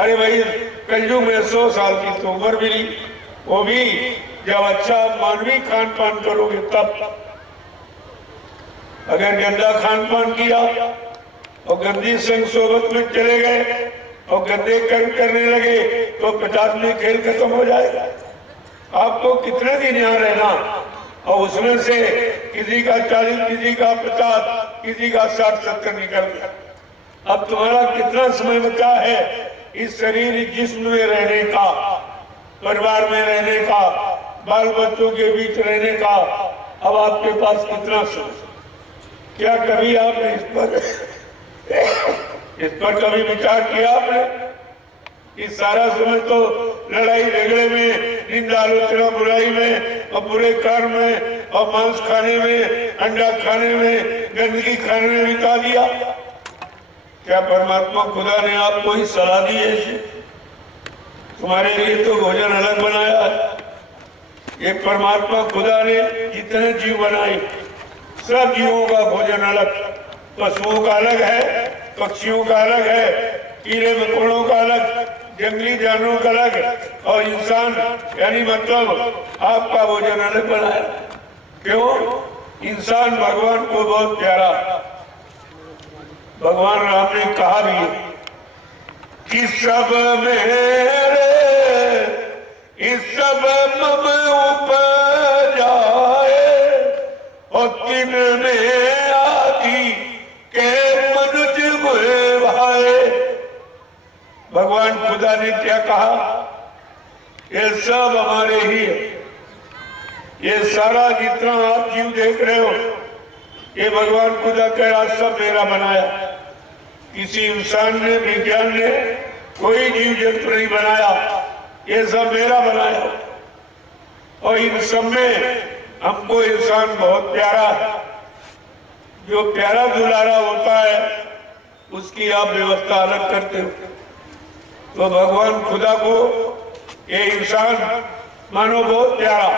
अरे भाई कलयुग में 100 साल की तो उम्र मिली, वो भी जब अच्छा मानवीय खान पान करोगे तब। अगर गंदा खान पान किया और गंदी संग सोबत में चले गए और गंदे कर्म करने लगे तो 50 में खेल खत्म हो जाएगा। आपको कितने दिन यहाँ रहना, और उसमें से किसी का 40, किसी का 50, किसी का 60-70 निकल गया। अब तुम्हारा कितना समय बचा है इस शरीर जिस्म में रहने का, परिवार में रहने का, बाल बच्चों के बीच रहने का। अब आपके पास कितना समय? क्या कभी आपने इस पर कभी विचार किया आपने? इस सारा समय तो लड़ाई झगड़े में, निंदा आलोचना बुराई में और बुरे कर्म में और मांस खाने में, अंडा खाने में, गंदगी खाने में बिता दिया। क्या परमात्मा खुदा ने आपको ही सलाह दी है? तुम्हारे लिए तो भोजन अलग बनाया है। ये परमात्मा खुदा ने जितने जीव बनाए सब जीवों का भोजन अलग, पशुओं का अलग है, पक्षियों का अलग है, कीड़े मकोड़ों का अलग, जंगली जानवरों का अलग, और इंसान यानी मतलब आपका भोजन अलग बनाया। क्यों? इंसान भगवान को बहुत प्यारा। भगवान राम ने कहा भी कि सब मेरे इस सब मम उपजाए और तीन में आदि के मनुज भाए। भगवान खुदा ने क्या कहा? ये सब हमारे ही है। ये सारा जितना आप जीव देख रहे हो ये भगवान खुदा कह रहा सब मेरा बनाया। किसी इंसान ने, विज्ञान ने कोई जीव जंतु नहीं बनाया, ये सब मेरा बनाया। और इन सब में हमको इंसान बहुत प्यारा है। जो प्यारा दुलारा होता है उसकी आप व्यवस्था अलग करते हो। तो भगवान खुदा को ये इंसान मानो बहुत प्यारा।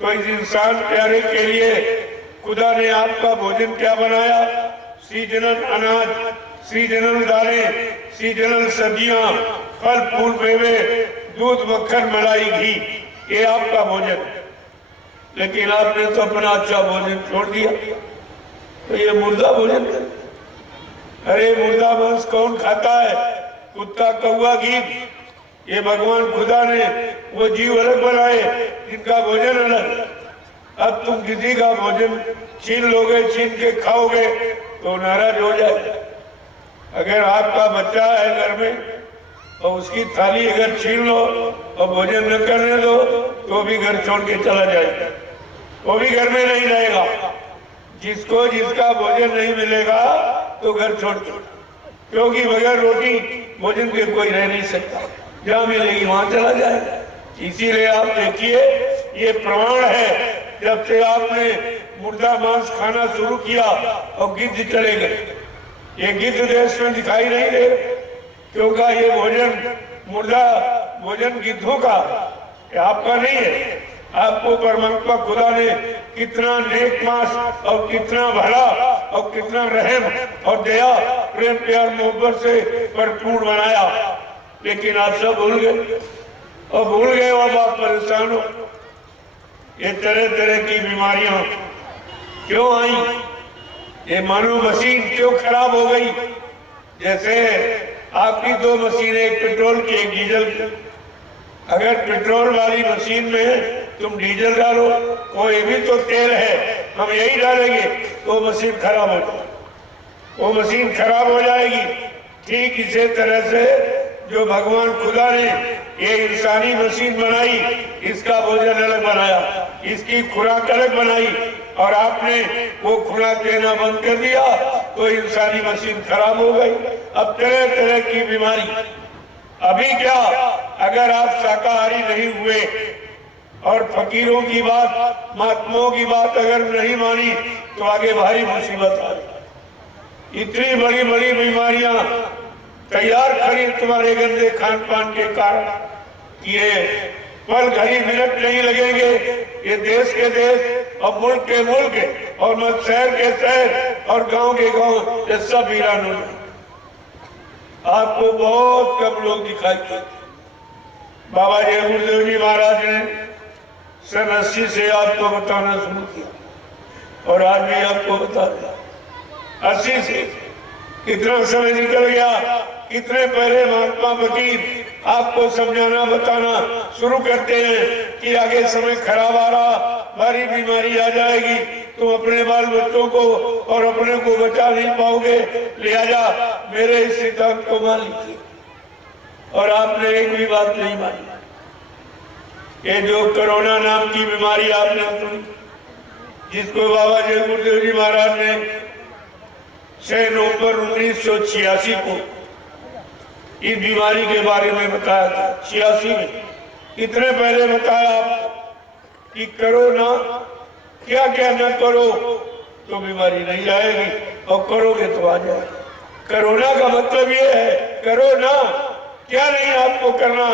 तो इस इंसान प्यारे के लिए खुदा ने आपका भोजन क्या बनाया? सीजनल अनाज, सीजनल दालें, सीजनल सब्जियां, फल फूल मेवे, दूध मक्खन मलाई घी, ये आपका भोजन। लेकिन आपने तो अपना अच्छा भोजन छोड़ दिया, तो ये मुर्दा भोजन। अरे मुर्दा मांस कौन खाता है? कुत्ता, कौवा, गीत। ये भगवान खुदा ने वो जीव अलग बनाए जिनका भोजन अलग। अब तुम किसी का भोजन छीन लोगे, छीन के खाओगे तो नाराज हो जाए। अगर आपका बच्चा है घर में और उसकी थाली अगर छीन लो और भोजन न करने दो तो भी घर छोड़ के चला जाएगा, वो भी घर में नहीं रहेगा। जिसको जिसका भोजन नहीं मिलेगा तो घर छोड़ के, क्योंकि बगैर रोटी भोजन के कोई रह नहीं सकता। जहाँ मिलेगी वहां चला जाएगा। इसीलिए आप देखिए ये प्रमाण है, जब से आपने मुर्दा मांस खाना शुरू किया और गिद्ध चले गए। ये गिद्ध देश में दिखाई नहीं दे, क्योंकि ये भोजन मुर्दा भोजन गिद्धों का, आपका नहीं है। आपको परमात्मा खुदा ने कितना नेक मांस और कितना भला और कितना रहम और दया, प्रेम प्यार मोहब्बत से भरपूर बनाया। लेकिन आप सब भूल गए, और भूल गए अब आप परेशान हो। ये तरह तरह की बीमारियां क्यों आई? ये मानो मशीन क्यों खराब हो गई? जैसे आपकी दो मशीनें, एक पेट्रोल की एक डीजल की। अगर पेट्रोल वाली मशीन में तुम डीजल डालो, कोई भी तो तेल है, हम यही डालेंगे तो मशीन खराब हो जाएगी, वो मशीन खराब हो जाएगी। ठीक इसी तरह से जो भगवान खुदा ने ये इंसानी मशीन बनाई, इसका भोजन अलग बनाया, इसकी खुराक अलग बनाई, और आपने वो खुराक देना बंद कर दिया तो इंसानी मशीन खराब हो गई। अब तरह तरह की बीमारी। अभी क्या, अगर आप शाकाहारी नहीं हुए और फकीरों की बात, महात्माओं की बात अगर नहीं मानी तो आगे भारी मुसीबत आ रही। इतनी बड़ी बड़ी बीमारियां तैयार खड़ी तुम्हारे गंदे खान पान के कारण। ये पल घड़ी मिनट नहीं लगेंगे, ये देश के देश और मुल्क के मुल्क और शहर के शहर और गांव के गांव ये सब वीरान हो जाए। आपको बहुत कम लोग दिखाई देते। बाबा जय गुरुदेव जी महाराज ने सन 80 से आपको बताना शुरू किया और आज भी आपको बता दिया। 80 से कितना समय निकल गया, कितने पहले महात्मा फकीर आपको समझाना बताना शुरू करते हैं कि आगे समय खराब आ रहा, भारी बीमारी आ जाएगी, तुम अपने बाल बच्चों को और अपने को बचा नहीं पाओगे, लिहाजा मेरे इस सिद्धांत को मान लीजिए। और आपने एक भी बात नहीं मानी। ये जो कोरोना नाम की बीमारी आपने सुनी, जिसको बाबा जय गुरुदेव जी महाराज ने 6 नवंबर 1986 को इस बीमारी के बारे में बताया था। 86 में कितने पहले बताया आपको कि करो ना, क्या क्या न करो तो बीमारी नहीं आएगी, और करोगे तो आ जाएगी। कोरोना का मतलब ये है, करो ना, क्या नहीं आपको करना।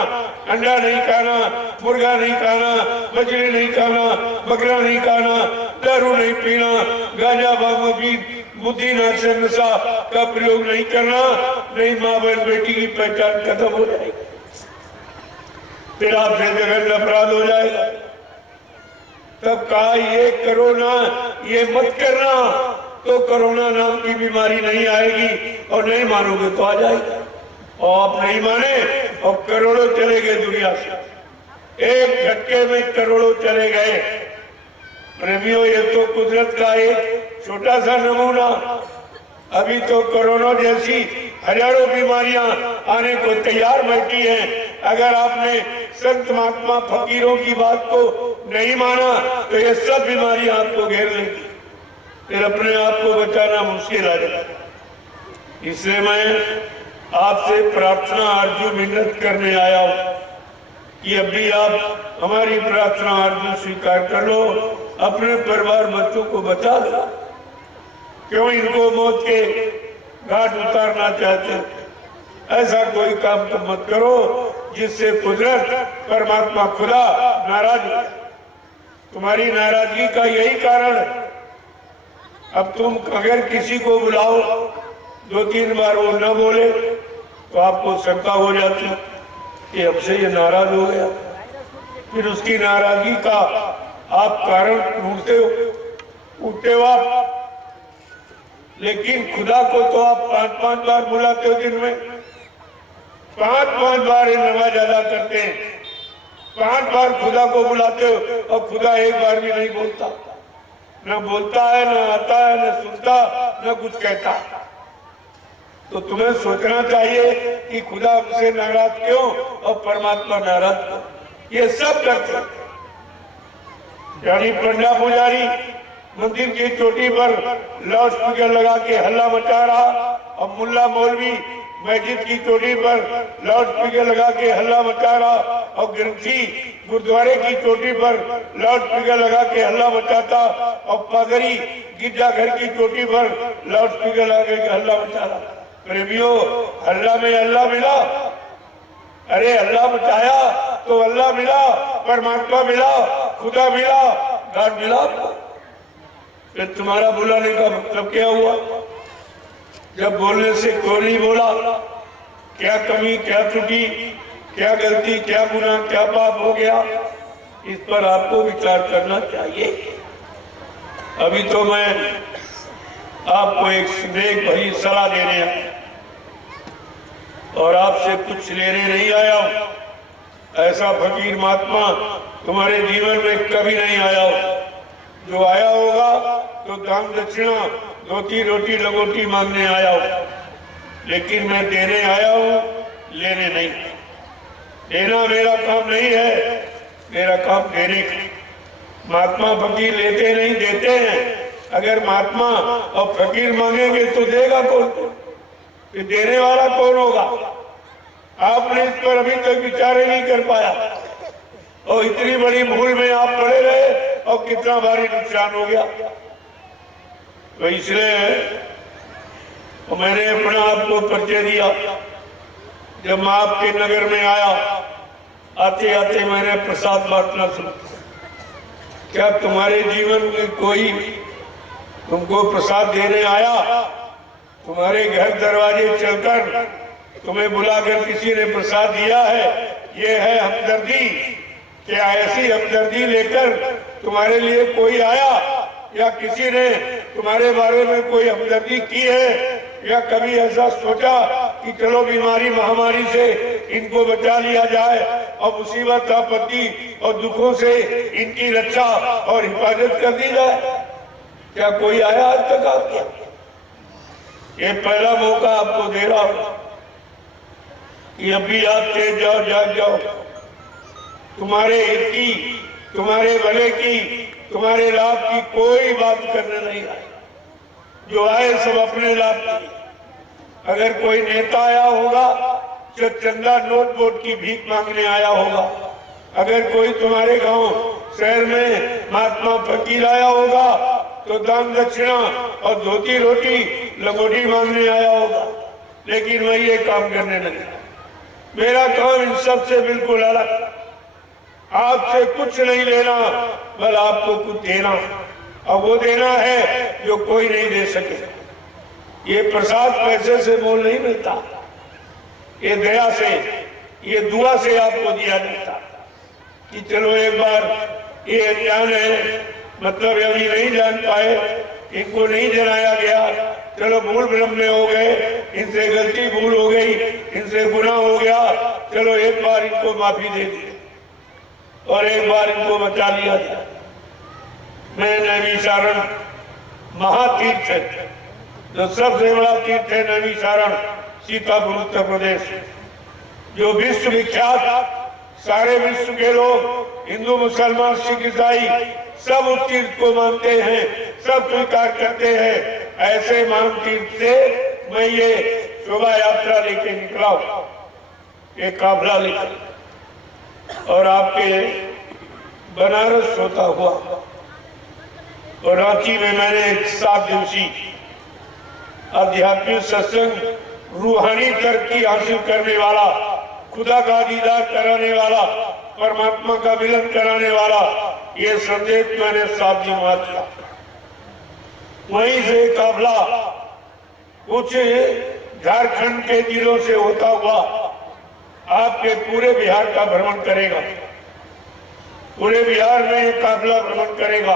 अंडा नहीं खाना, मुर्गा नहीं खाना, मछली नहीं खाना, बकरा नहीं खाना, दारू नहीं पीना, गांजा भांग की बुद्धि नाशक नशा का प्रयोग नहीं करना, नहीं माँ बहन बेटी की पहचान खत्म हो जाएगी, फिर आपसे जघन्य अपराध हो जाएगा। तब कहा ये करो ना, ये मत करना, तो कोरोना नाम की बीमारी नहीं आएगी, और नहीं मानोगे तो आ जाएगी। और आप नहीं माने और करोड़ों चले गए दुनिया से, एक झटके में करोड़ों चले गए। प्रेमियों, ये तो कुदरत का एक छोटा सा नमूना। अभी तो कोरोना जैसी हजारों बीमारियां आने को तैयार बैठी हैं। अगर आपने संत महात्मा फकीरों की बात को नहीं माना तो ये सब बीमारियां आपको घेर लेंगी, फिर अपने आप को बचाना मुश्किल आ जाएगा। इसलिए मैं आपसे प्रार्थना अर्जु मिन्नत करने आया हूँ कि अभी आप हमारी प्रार्थना अर्जु स्वीकार कर लो, अपने परिवार बच्चों को बचा दो। क्यों इनको मौत के घाट उतारना चाहते? ऐसा कोई काम तो मत करो जिससे कुदरत परमात्मा खुदा नाराज हो। तुम्हारी नाराजगी का यही कारण है। अब तुम अगर किसी को बुलाओ, 2-3 बार वो न बोले तो आपको शंका हो जाती कि अब से ये नाराज हो गया, फिर उसकी नाराजगी का आप कारण ढूंढते हो, उठते हो आप। लेकिन खुदा को तो आप 5-5 बार बुलाते हो दिन में, 5-5 बार नमाज अदा करते हैं, 5 बार खुदा को बुलाते हो, और खुदा एक बार भी नहीं बोलता, न बोलता है, न आता है, न सुनता, न कुछ कहता। तो तुम्हें सोचना चाहिए कि खुदा हमसे नाराज क्यों और परमात्मा नाराज क्यों। ये सब करते हैं। यानी पंडा पुजारी मंदिर की चोटी पर लाउड स्पीकर लगा के हल्ला मचा रहा, और मुल्ला मौलवी मस्जिद की चोटी पर लाउड स्पीकर लगा के हल्ला मचा रहा, और ग्रंथी गुरुद्वारे की चोटी पर लाउड स्पीकर लगा के हल्ला मचाता, और पादरी गिरजाघर की चोटी पर लाउड स्पीकर लगा के हल्ला मचा रहा। प्रेमियों, अल्लाह में अल्लाह मिला। अरे अल्लाह मचाया तो अल्लाह मिला, परमात्मा मिला, खुदा मिला, गॉड मिला। फिर तुम्हारा बुलाने का मतलब क्या हुआ? जब बोलने से क्यों नहीं बोला? क्या कमी, क्या त्रुटि, क्या गलती, क्या गुनाह, क्या पाप हो गया? इस पर आपको विचार करना चाहिए। अभी तो मैं आपको एक स्नेह भरी सलाह देने आया, और आपसे कुछ लेने नहीं आया हूं। ऐसा फकीर महात्मा तुम्हारे जीवन में कभी नहीं आया हो। जो आया होगा तो दान दक्षिणा, धोती रोटी लगोटी मांगने आया हो, लेकिन मैं देने आया हूँ, लेने नहीं। देना मेरा काम नहीं है, मेरा काम देने का। महात्मा फकीर लेते नहीं, देते हैं। अगर महात्मा और फकीर मांगेंगे तो देगा कौन? तो देने वाला कौन होगा? आपने इस पर अभी तक विचार ही नहीं कर पाया, और इतनी बड़ी भूल में आप पड़े रहे, और कितना भारी नुकसान हो गया। तो इसलिए मैंने अपना आपको परिचय दिया। जब मैं आपके नगर में आया, आते आते मैंने प्रसाद बांटना शुरू किया। क्या तुम्हारे जीवन में कोई तुमको प्रसाद देने आया? तुम्हारे घर दरवाजे चलकर तुम्हें बुलाकर किसी ने प्रसाद दिया है, ये है हमदर्दी। क्या ऐसी हमदर्दी लेकर तुम्हारे लिए कोई आया, या किसी ने तुम्हारे बारे में कोई हमदर्दी की है, या कभी ऐसा सोचा कि चलो बीमारी महामारी से इनको बचा लिया जाए और मुसीबत आपत्ति और दुखों से इनकी रक्षा और हिफाजत कर दी जाए? क्या कोई आया आज तक आपके? ये पहला मौका आपको दे रहा हूं कि अभी आप तेज जाओ, जाग जाओ। तुम्हारे हित की, तुम्हारे भले की, तुम्हारे लाभ की कोई बात करने नहीं आई। जो आए सब अपने लाभ की। अगर कोई नेता आया होगा जो चंदा नोट वोट की भीख मांगने आया होगा, अगर कोई तुम्हारे गांव शहर में महात्मा फकीर आया होगा तो दान दक्षिणा और धोती रोटी लंगोटी मांगने आया होगा। लेकिन मैं ये काम करने लगा। मेरा काम इन सब से बिल्कुल अलग। आपसे कुछ नहीं लेना, बल आपको कुछ देना, और वो देना है जो कोई नहीं दे सके। ये प्रसाद पैसे से मोल नहीं मिलता, ये दया से, ये दुआ से आपको दिया जाता कि चलो एक बार ये अज्ञान है, मतलब अभी नहीं जान पाए, इनको नहीं जनाया गया, चलो भूल भ्रम में हो गए, इनसे गलती भूल हो गई, इनसे गुनाह हो गया, चलो एक बार इनको माफी दे दी और एक बार इनको बचा लिया जाए। मैं नैमिषारण महातीर्थ है, जो सबसे बड़ा तीर्थ है नैमिषारण, सीतापुर उत्तर प्रदेश, जो विश्व विख्यात, सारे विश्व के लोग हिंदू मुसलमान सिख ईसाई सब उस तीर्थ को मानते हैं, सब स्वीकार करते हैं। ऐसे महान तीर्थ से मैं ये शोभा यात्रा लेके निकला हूं, एक काफिला लेकर, और आपके बनारस होता हुआ और रांची में मैंने 7 दिवसीय आध्यात्मिक सत्संग, रूहानी तरक्की हासिल करने वाला, खुदा का दीदार कराने वाला, परमात्मा का मिलन कराने वाला, ये संदेश मैंने 7 दिन बाद किया। वहीं से काफिला कुछ झारखंड के जिलों से होता हुआ आपके पूरे बिहार का भ्रमण करेगा। पूरे बिहार में ये काफिला भ्रमण करेगा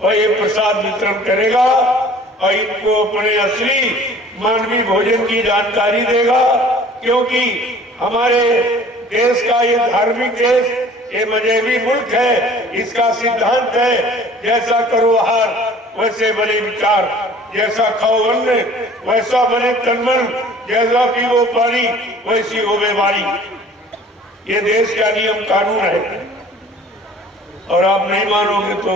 और ये प्रसाद वितरण करेगा और इनको अपने असली मानवीय भोजन की जानकारी देगा। क्योंकि हमारे देश का ये धार्मिक देश, ये मजहबी मुल्क है, इसका सिद्धांत है जैसा करो आहार वैसे बने विचार, जैसा खाओ अन्न वैसा बने तन मन, जैसा पीवो पानी वैसी हो बीमारी। ये देश का नियम कानून है और आप नहीं मानोगे तो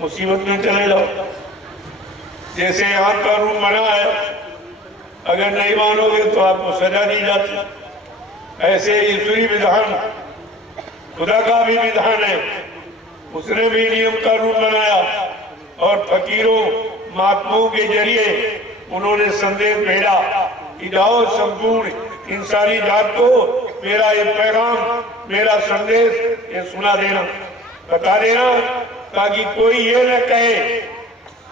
मुसीबत में चले जाओ। जैसे यहाँ कानून बना है, अगर नहीं मानोगे तो आपको सजा दी जाती। ऐसे ईश्वरी विधान, खुदा का भी विधान है, उसने भी नियम कानून बनाया और फकीरों महात्माओं के जरिए उन्होंने संदेश भेजा कि जाओ संपूर्ण इंसानी जात को मेरा ये पैगाम, मेरा संदेश ये सुना देना, बता देना, ताकि कोई ये न कहे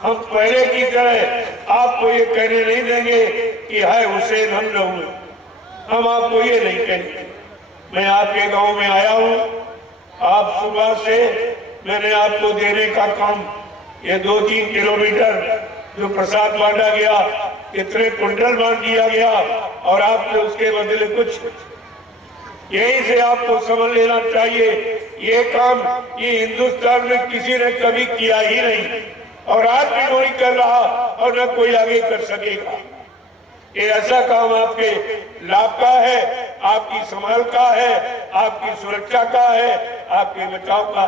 हम पहले की तरह आपको ये कहने नहीं देंगे कि हाय हुसैन हम न हुए। हम आपको ये नहीं कहेंगे। मैं आपके गांव में आया हूँ, आप सुबह से मैंने आपको देने का काम, ये 2-3 किलोमीटर जो प्रसाद बांटा गया, कितने कुंटल बांट दिया गया और आपने उसके बदले कुछ, यही से आपको समझ लेना चाहिए ये काम ये हिंदुस्तान में किसी ने कभी किया ही नहीं और आज भी कोई कर रहा और न कोई आगे कर सकेगा। ये ऐसा काम आपके लाभ का है, आपकी संभाल का है, आपकी सुरक्षा का है, आपके बचाव का।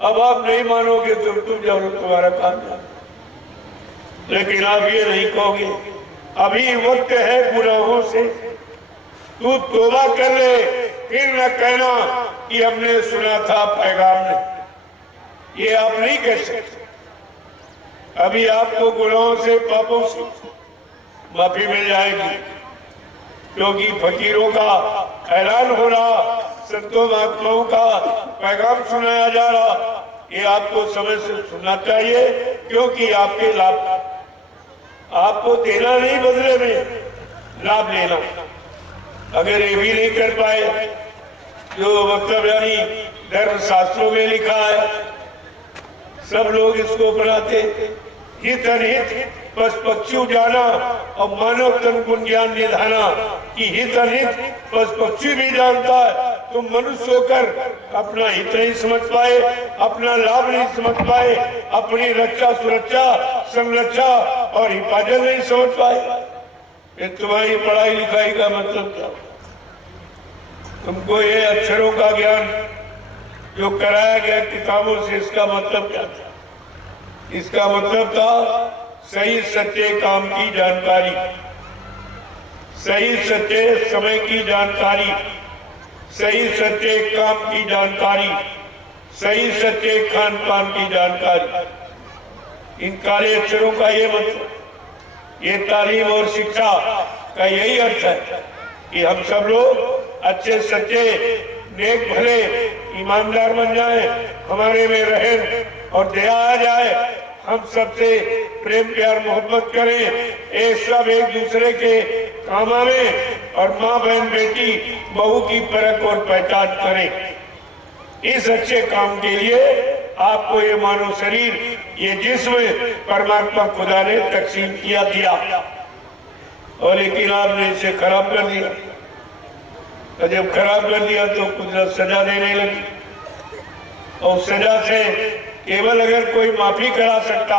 अब आप नहीं मानोगे तो तुम जाओ, तुम्हारा काम है, लेकिन आप ये नहीं कहोगे अभी वक्त है गुनाहों से, तू तौबा कर ले, फिर न कहना कि हमने सुना था पैगाम ने। ये आप नहीं कह सकते। अभी आपको गुनाहों से, पापों से माफी मिल जाएगी, क्योंकि फकीरों का ऐलान हो रहा, संतों महात्माओं का पैगाम सुनाया जा रहा। ये आपको समय से सुनना चाहिए, क्योंकि आपके लाभ, आपको देना नहीं बदले में, लाभ लेना। अगर ये भी नहीं कर पाए, जो मतलब यानी धर्म शास्त्रों में लिखा है, सब लोग इसको अपनाते, हित अनहित बस पक्षी जाना और मानव तन गुण ज्ञान निधाना, कि हित अनहित बस पक्षी भी जानता है। तुम मनुष्य होकर अपना हित नहीं समझ पाए, अपना लाभ नहीं समझ पाए, अपनी रक्षा सुरक्षा संरक्षा और हिफाजत नहीं समझ पाए। ये तुम्हारी पढ़ाई लिखाई का मतलब क्या? तुमको ये अक्षरों का ज्ञान जो कराया गया किताबों से, इसका मतलब क्या था? इसका मतलब था सही सच्चे काम की जानकारी, सही सच्चे समय की जानकारी, सही सच्चे काम की जानकारी, सही सच्चे खान पान की जानकारी। इन काले अक्षरों का ये मतलब, ये तालीम और शिक्षा का यही अर्थ है कि हम सब लोग अच्छे सच्चे नेक भले ईमानदार बन जाएं, हमारे में रहें और दया आ जाए, हम सबसे प्रेम प्यार मोहब्बत करें, एक सब एक दूसरे के काम आवे और माँ बहन बेटी बहू की परख और पहचान करें। इस अच्छे काम के लिए आपको ये मानव शरीर, ये जिस्म परमात्मा खुदा ने तकसीम किया दिया, और लेकिन आपने इसे खराब कर दिया। और जब खराब कर दिया तो कुदरत सजा देने लगी, और सजा से केवल अगर कोई माफी करा सकता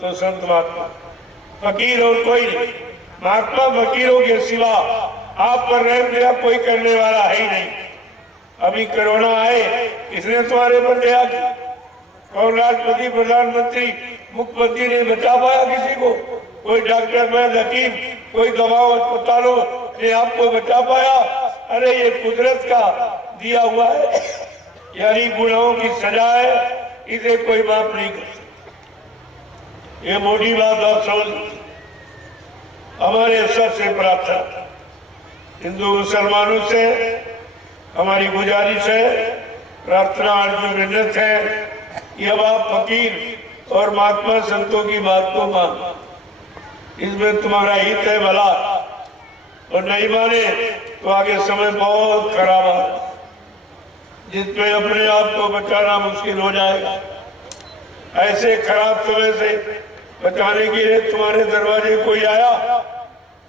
तो संत महात्मा, फकीर और कोई नहीं। महात्मा फकीरों के सिवा आप पर रहम दया कोई करने वाला है ही नहीं। अभी कोरोना आए, किसने तुम्हारे पर दया की? कौन राष्ट्रपति प्रधानमंत्री मुख्यमंत्री ने बचा पाया किसी को? कोई डॉक्टर वैद हकीम, कोई दवाओं अस्पतालों ने आपको बचा पाया? अरे ये कुदरत का दिया हुआ है, यानी गुनाहों की सजा है, इसे कोई माफ नहीं कर सकता। ये मोटी बात आप समझ। हमारे सबसे प्रार्थना हिंदू मुसलमानों से हमारी गुजारिश है, प्रार्थना अर्जुन विनत है कि अब आप फकीर और महात्मा संतों की बात को मान, इसमें तुम्हारा हित है भला, और नहीं माने तो आगे समय बहुत खराब है, जिसमें अपने आप को बचाना मुश्किल हो जाएगा। ऐसे खराब समय से बचाने के लिए तुम्हारे दरवाजे कोई आया,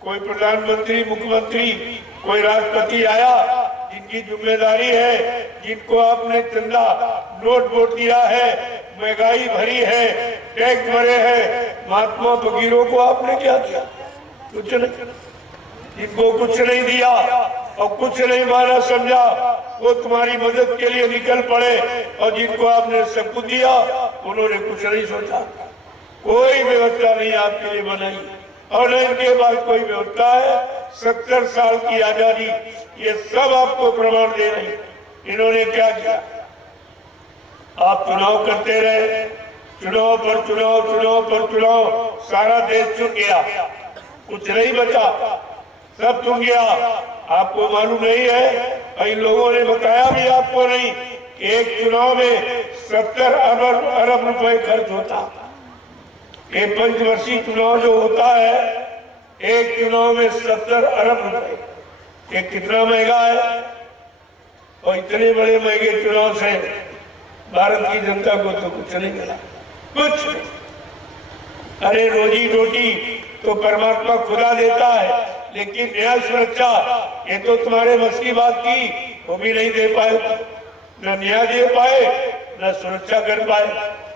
कोई प्रधानमंत्री मुख्यमंत्री, कोई राष्ट्रपति आया, जिनकी जिम्मेदारी है, जिनको आपने चंदा नोट वोट दिया है, महंगाई भरी है, टैक्स भरे हैं, महात्मा फकीरों को आपने क्या दिया? कुछ नहीं। जिनको कुछ नहीं दिया और कुछ नहीं माना समझा, वो तुम्हारी मदद के लिए निकल पड़े, और जिनको आपने सब कुछ दिया उन्होंने कुछ नहीं सोचा। कोई व्यवस्था नहीं आपके लिए बनाई, और इनके पास कोई व्यवस्था है। 70 साल की आजादी, ये सब आपको प्रमाण दे रही। इन्होंने क्या किया? आप चुनाव करते रहे, चुनाव पर चुनाव, चुनाव पर चुनाव, सारा देश चुन गया, कुछ नहीं बचा, सब चुन गया। आपको मालूम नहीं है, इन लोगों ने बताया भी आपको नहीं, एक चुनाव में 70 अरब रुपए खर्च होता। ये पंचवर्षीय चुनाव जो होता है, एक चुनाव में 70 अरब रुपए, ये कितना महंगा है। और इतने बड़े महंगे चुनाव से भारत की जनता को तो कुछ नहीं मिला, कुछ। अरे रोजी रोटी तो परमात्मा खुदा देता है, लेकिन न्याय सुरक्षा ये तो तुम्हारे बस की बात की, वो भी नहीं दे पाए, न न्याय दे पाए न सुरक्षा कर पाए।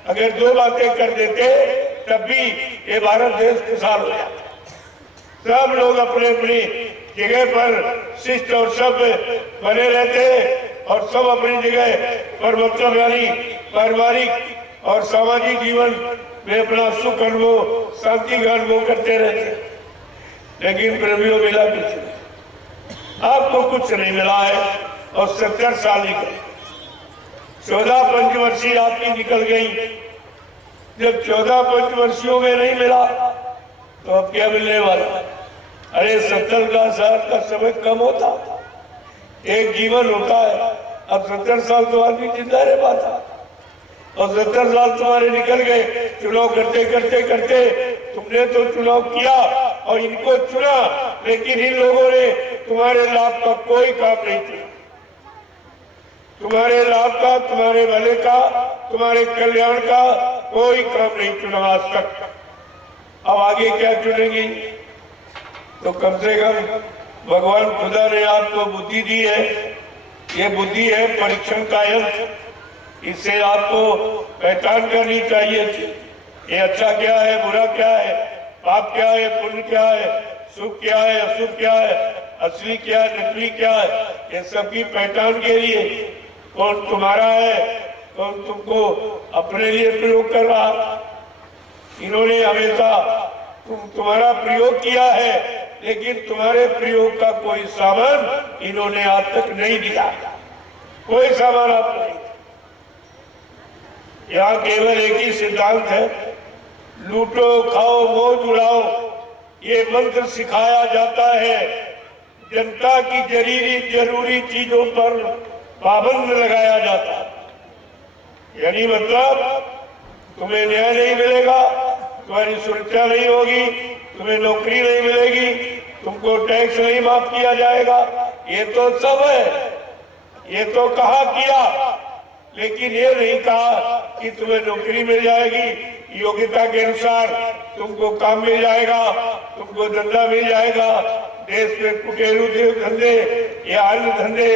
अगर दो बातें कर देते तब भी ये भारत देश खुशहाल हो जाता। सब लोग अपने अपनी जगह पर शिष्ट और सब बने रहते, और सब अपनी जगह पर मतलब यानी पारिवारिक और सामाजिक जीवन में अपना सुख अनुभव, शांति का अनुभव करते रहते। लेकिन प्रेमियों मिला कुछ नहीं, आपको कुछ नहीं मिला है, और 70 साल निकल, 14 पंचवर्षीय आपकी निकल गई। जब 14 पंचवर्षियों में नहीं मिला तो अब क्या मिलने वाला? अरे 70 साल का समय कम होता, एक जीवन होता है। अब 70 साल तो आदमी जिंदा रह पाता, और 70 साल तुम्हारे निकल गए चुनाव करते करते करते। तुमने तो चुनाव किया और इनको चुना, लेकिन इन लोगों ने तुम्हारे लाभ का कोई काम नहीं किया। तुम्हारे लाभ का, तुम्हारे भले का, तुम्हारे कल्याण का कोई काम नहीं चुना आज तक। अब आगे क्या चुनेंगी? तो कम से कम भगवान खुदा ने आपको बुद्धि दी है। ये बुद्धि है परीक्षण का यंत्र। इससे आपको पहचान करनी चाहिए कि ये अच्छा क्या है, बुरा क्या है, पाप क्या है, पुण्य क्या है, सुख क्या है, अशुभ क्या है, असली क्या है, नकली क्या है। ये सब की पहचान के लिए कौन तुम्हारा है, कौन तुमको अपने लिए प्रयोग कर रहा। इन्होंने हमेशा तुम्हारा प्रयोग किया है, लेकिन तुम्हारे प्रयोग का कोई सामान इन्होंने आज तक नहीं दिया। कोई सामान आपको नहीं। यहाँ केवल एक ही सिद्धांत है, लूटो, खाओ, मौज उड़ाओ। ये मंत्र सिखाया जाता है। जनता की जरूरी चीजों पर पाबंद लगाया जाता है। यानी मतलब तुम्हें न्याय नहीं मिलेगा, तुम्हारी सुरक्षा नहीं होगी, तुम्हें नौकरी नहीं मिलेगी, तुमको टैक्स नहीं माफ किया जाएगा। ये तो सब है, ये तो कहा किया, लेकिन ये नहीं कहा कि तुम्हें नौकरी मिल जाएगी, योग्यता के अनुसार तुमको काम मिल जाएगा, तुमको धंधा मिल जाएगा। देश में कुटेरू धंधे या अन्य धंधे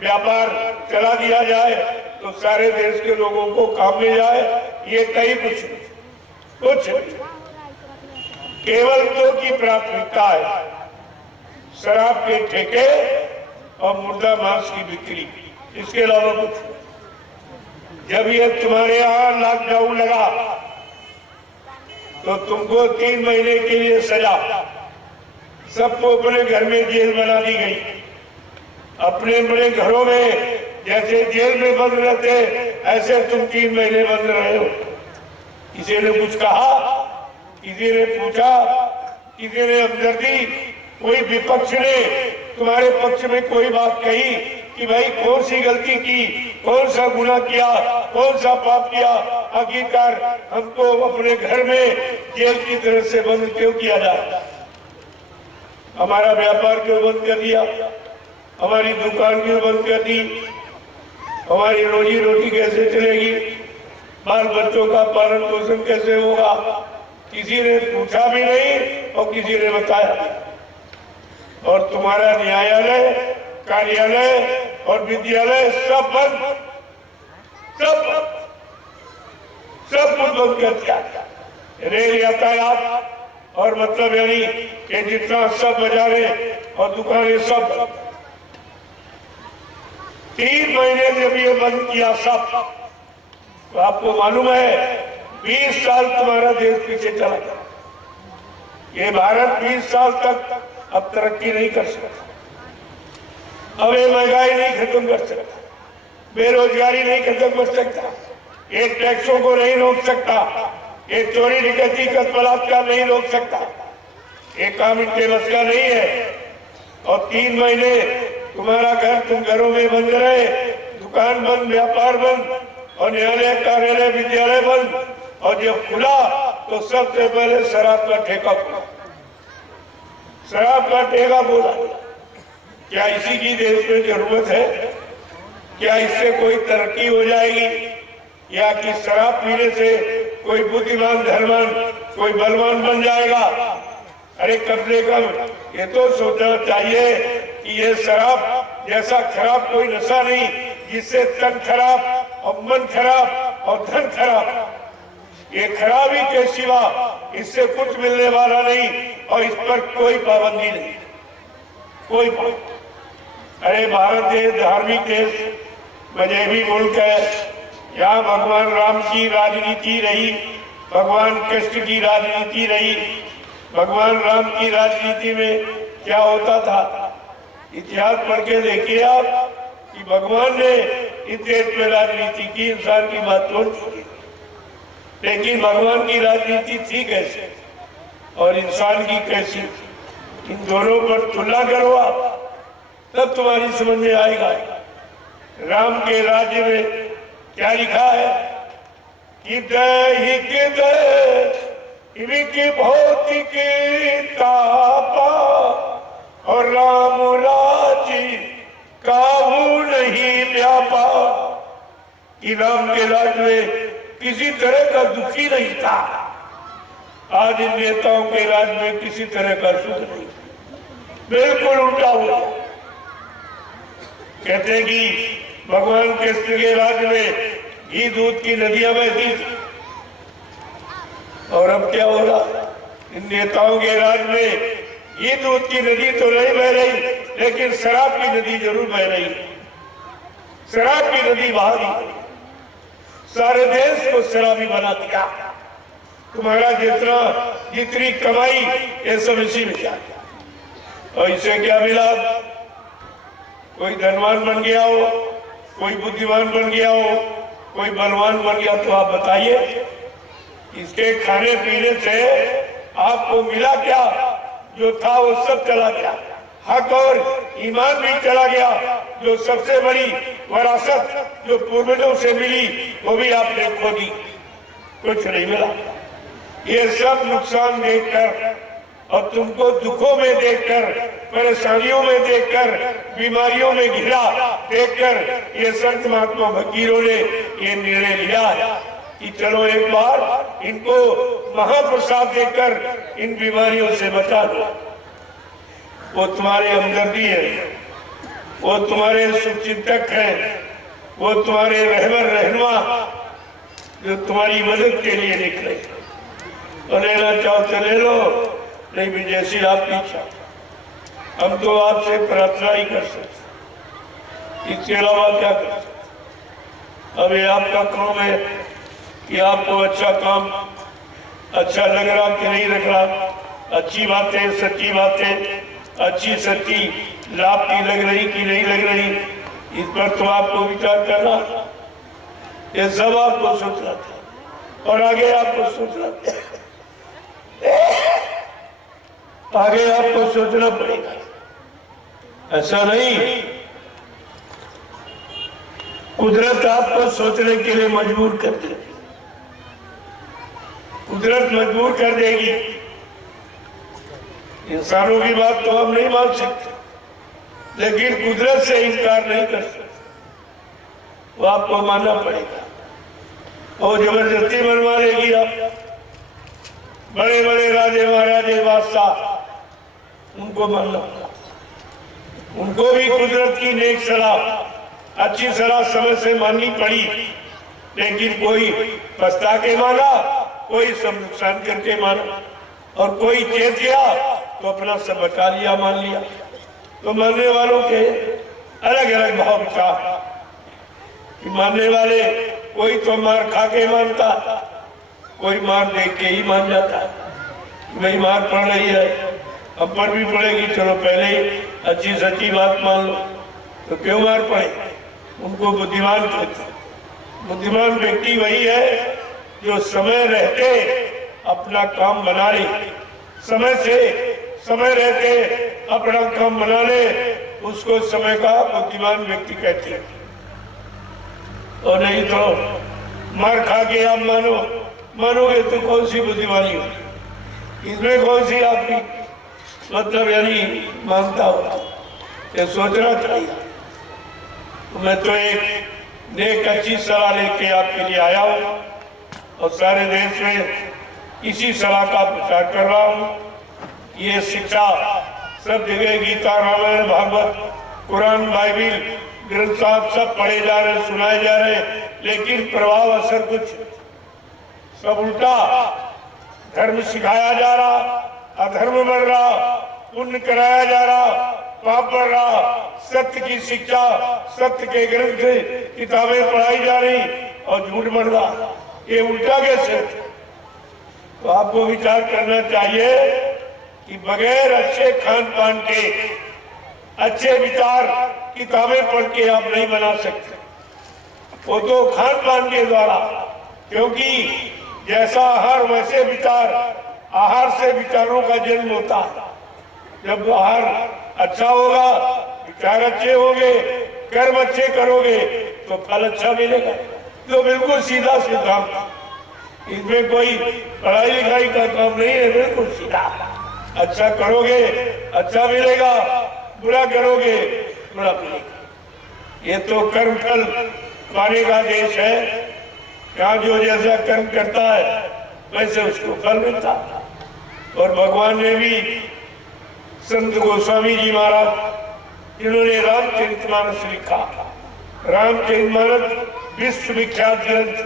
व्यापार चला दिया जाए तो सारे देश के लोगों को काम मिल जाए। ये कहीं कुछ केवल दो की प्राथमिकता है, शराब के ठेके और मुर्दा मांस की बिक्री। इसके अलावा कुछ। जब ये तुम्हारे यहाँ लॉकडाउन लगा तो तुमको 3 महीने के लिए सजा, सबको अपने घर में जेल बना दी गई। अपने अपने घरों में जैसे जेल में बंद रहते ऐसे तुम 3 महीने बंद रहे हो। किसी ने कुछ कहा, किसी ने पूछा, किसी ने हमदर्दी, कोई विपक्ष ने तुम्हारे पक्ष में कोई बात कही कि भाई कौन सी गलती की, कौन सा गुनाह किया, कौन सा पाप किया, आखिरकार हमको अपने घर में जेल की तरह से बंद क्यों किया जाए? हमारा व्यापार क्यों बंद कर दिया? हमारी दुकान क्यों बंद कर दी? हमारी रोजी रोटी कैसे चलेगी? बाल बच्चों का पालन पोषण कैसे होगा? किसी ने पूछा भी नहीं और किसी ने बताया। और तुम्हारा न्यायालय, कार्यालय और विद्यालय सब बंद, सब कुछ बंद कर दिया। रेल यातायात और मतलब यानी कि जितना सब बाजारे और दुकानें सब 3 महीने जब ये बंद किया सब, तो आपको मालूम है 20 साल तुम्हारा देश पीछे चला गया। ये भारत 20 साल तक अब तरक्की नहीं कर सकता। अब ये महंगाई नहीं खत्म कर सकता, बेरोजगारी नहीं खत्म कर सकता, ये टैक्सों को नहीं रोक सकता, ये चोरी डकैती का बलात्कार नहीं रोक सकता। ये काम इनके बस का नहीं है। और 3 महीने तुम्हारा घर, तुम घरों में बंद रहे, दुकान बंद, व्यापार बंद और न्यायालय, कार्यालय, विद्यालय बंद। और जब खुला तो सबसे पहले शराब का ठेका खुला। शराब का ठेका बोला। क्या इसी की देश में जरूरत है? क्या इससे कोई तरक्की हो जाएगी? या कि शराब पीने से कोई बुद्धिमान, धनवान, कोई बलवान बन जाएगा? अरे कम से कम ये तो सोचना चाहिए कि ये शराब जैसा खराब कोई नशा नहीं, जिससे तन खराब और मन खराब और धन खराब। ये खराबी के सिवा इससे कुछ मिलने वाला नहीं और इस पर कोई पाबंदी नहीं, कोई पाबंदी। अरे भारत देश धार्मिक देश, मजहबी मुल्क है। यहाँ भगवान राम की राजनीति रही, भगवान कृष्ण की राजनीति रही। भगवान राम की राजनीति में क्या होता था? इतिहास पढ़ के देखिए आप कि भगवान ने इस देश में राजनीति की, इंसान की बात तो की, लेकिन भगवान की राजनीति थी कैसे और इंसान की कैसी? इन दोनों पर तुलना करो आप, तब तुम्हारी समझ में आएगा। राम के राज्य में क्या लिखा है कि दैहिक भौतिक तापा और राम राज्य काबू नहीं व्यापा, कि राम के राज में किसी तरह का दुखी नहीं था। आज इन नेताओं के राज में किसी तरह का सुख नहीं, बिल्कुल उल्टा हुआ। कहते हैं कि भगवान कृष्ण के राज में घी दूध की नदियां बहती थी, और अब क्या हो रहा? इन नेताओं के राज में घी दूध की नदी तो नहीं बह रही, लेकिन शराब की नदी जरूर बह रही है। शराब की नदी बहा रही, सारे देश को शराबी बना दिया। तुम्हारा जितनी कमाई ये सब इसी में जा, और इससे क्या मिला? कोई धनवान बन गया हो, कोई बुद्धिमान बन गया हो, कोई बलवान बन गया, तो आप बताइए इसके खाने पीने से आपको मिला क्या? जो था वो सब चला गया, हक और ईमान भी चला गया। जो सबसे बड़ी विरासत जो पूर्वजों से मिली वो भी आपने खो दी, कुछ नहीं मिला। ये सब नुकसान देखकर और तुमको दुखों में देखकर, परेशानियों में देखकर, बीमारियों में घिरा देखकर ये संत महात्मा फकीरों ने ये निर्णय लिया कि चलो एक बार इनको महाप्रसाद देकर इन बीमारियों से बचा दो। वो तुम्हारे हमदर्दी है, वो तुम्हारे शुभचिंतक हैं, वो तुम्हारे रहबर रहनुमा जो तुम्हारी मदद के लिए निकले। तो लेना चाहो तो ले लो, नहीं भी जैसी आपकी इच्छा। हम तो आपसे प्रार्थना ही कर सकते, इसके अलावा क्या कर सकते? अब ये आपका काम है कि आपको अच्छा काम अच्छा लग रहा कि नहीं लग रहा, अच्छी बातें सच्ची बातें अच्छी सच्ची लाभ की लग रही कि नहीं लग रही, इस पर तो आपको विचार करना। ये सब आपको सोचना था, और आगे आपको सोचना आगे आपको सोचना पड़ेगा। ऐसा नहीं, कुदरत आपको सोचने के लिए मजबूर कर देगी, कुदरत मजबूर कर देगी। इंसानों की बात तो हम नहीं मान सकते, लेकिन कुदरत से इनकार नहीं कर सकते, वो आपको मानना पड़ेगा। और जबरदस्ती मनवा लेगी आप। बड़े बड़े राजे महाराजे बादशाह, उनको मानना, उनको भी कुदरत की नेक सलाह अच्छी सलाह समझ से माननी पड़ी, लेकिन कोई पछता के माना, कोई सब नुकसान करके माना, और कोई चेत गया तो अपना सब बचा लिया, मान लिया। तो मानने वालों के अलग अलग भाव विचार। मानने वाले कोई तो मार खा के मानता, कोई मार देख के ही मान जाता है। भाई मार पड़ रही है, अब पर भी पड़ेगी, चलो पहले ही अच्छी सच्ची बात मान लो, तो क्यों मार पड़े? उनको बुद्धिमान कहते। बुद्धिमान व्यक्ति वही है जो समय रहते अपना काम बना ले, समय रहते अपना काम बना ले, उसको समय का बुद्धिमान व्यक्ति कहते हैं। और नहीं तो मार खा के आप मानोगे तो कौन सी बुद्धिमानी होगी, इसमें कौन सी आपकी मतलब यानी मानता हो, ये सोचना चाहिए। मैं तो एक नेक अच्छी सलाह लेके आपके लिए आया हूँ, और सारे देश में इसी सलाह का प्रचार कर रहा हूँ। ये शिक्षा सब जगह गीता रामायण भागवत कुरान बाइबिल ग्रंथ साहब सब पढ़े जा रहे, सुनाए जा रहे, लेकिन प्रभाव असर कुछ सब उल्टा। धर्म सिखाया जा रहा, अधर्म बढ़ रहा, पुण्य कराया जा रहा, पाप बढ़ रहा, सत्य की शिक्षा सत्य के ग्रंथ किताबें पढ़ाई जा रही और झूठ बढ़ रहा। ये उल्टा कैसे? तो आपको विचार करना चाहिए कि बगैर अच्छे खान पान के अच्छे विचार किताबें पढ़ के आप नहीं बना सकते, वो तो खान पान के द्वारा। क्योंकि जैसा आहार वैसे विचार, आहार से विचारों का जन्म होता है। जब आहार अच्छा होगा, विचार अच्छे होंगे, कर्म अच्छे करोगे तो फल अच्छा मिलेगा। तो बिल्कुल सीधा सिद्धांत, इसमें कोई पढ़ाई लिखाई का काम नहीं है, बिल्कुल सीधा। अच्छा करोगे अच्छा मिलेगा, बुरा करोगे बुरा मिलेगा। ये तो कर्म फल पाने का देश है। यहाँ जो जैसा कर्म करता है वैसे उसको फल मिलता। और भगवान ने भी संत गोस्वामी जी महाराज इन्होंने रामचरितमानस लिखा। रामचरितमानस विश्व विख्यात ग्रंथ।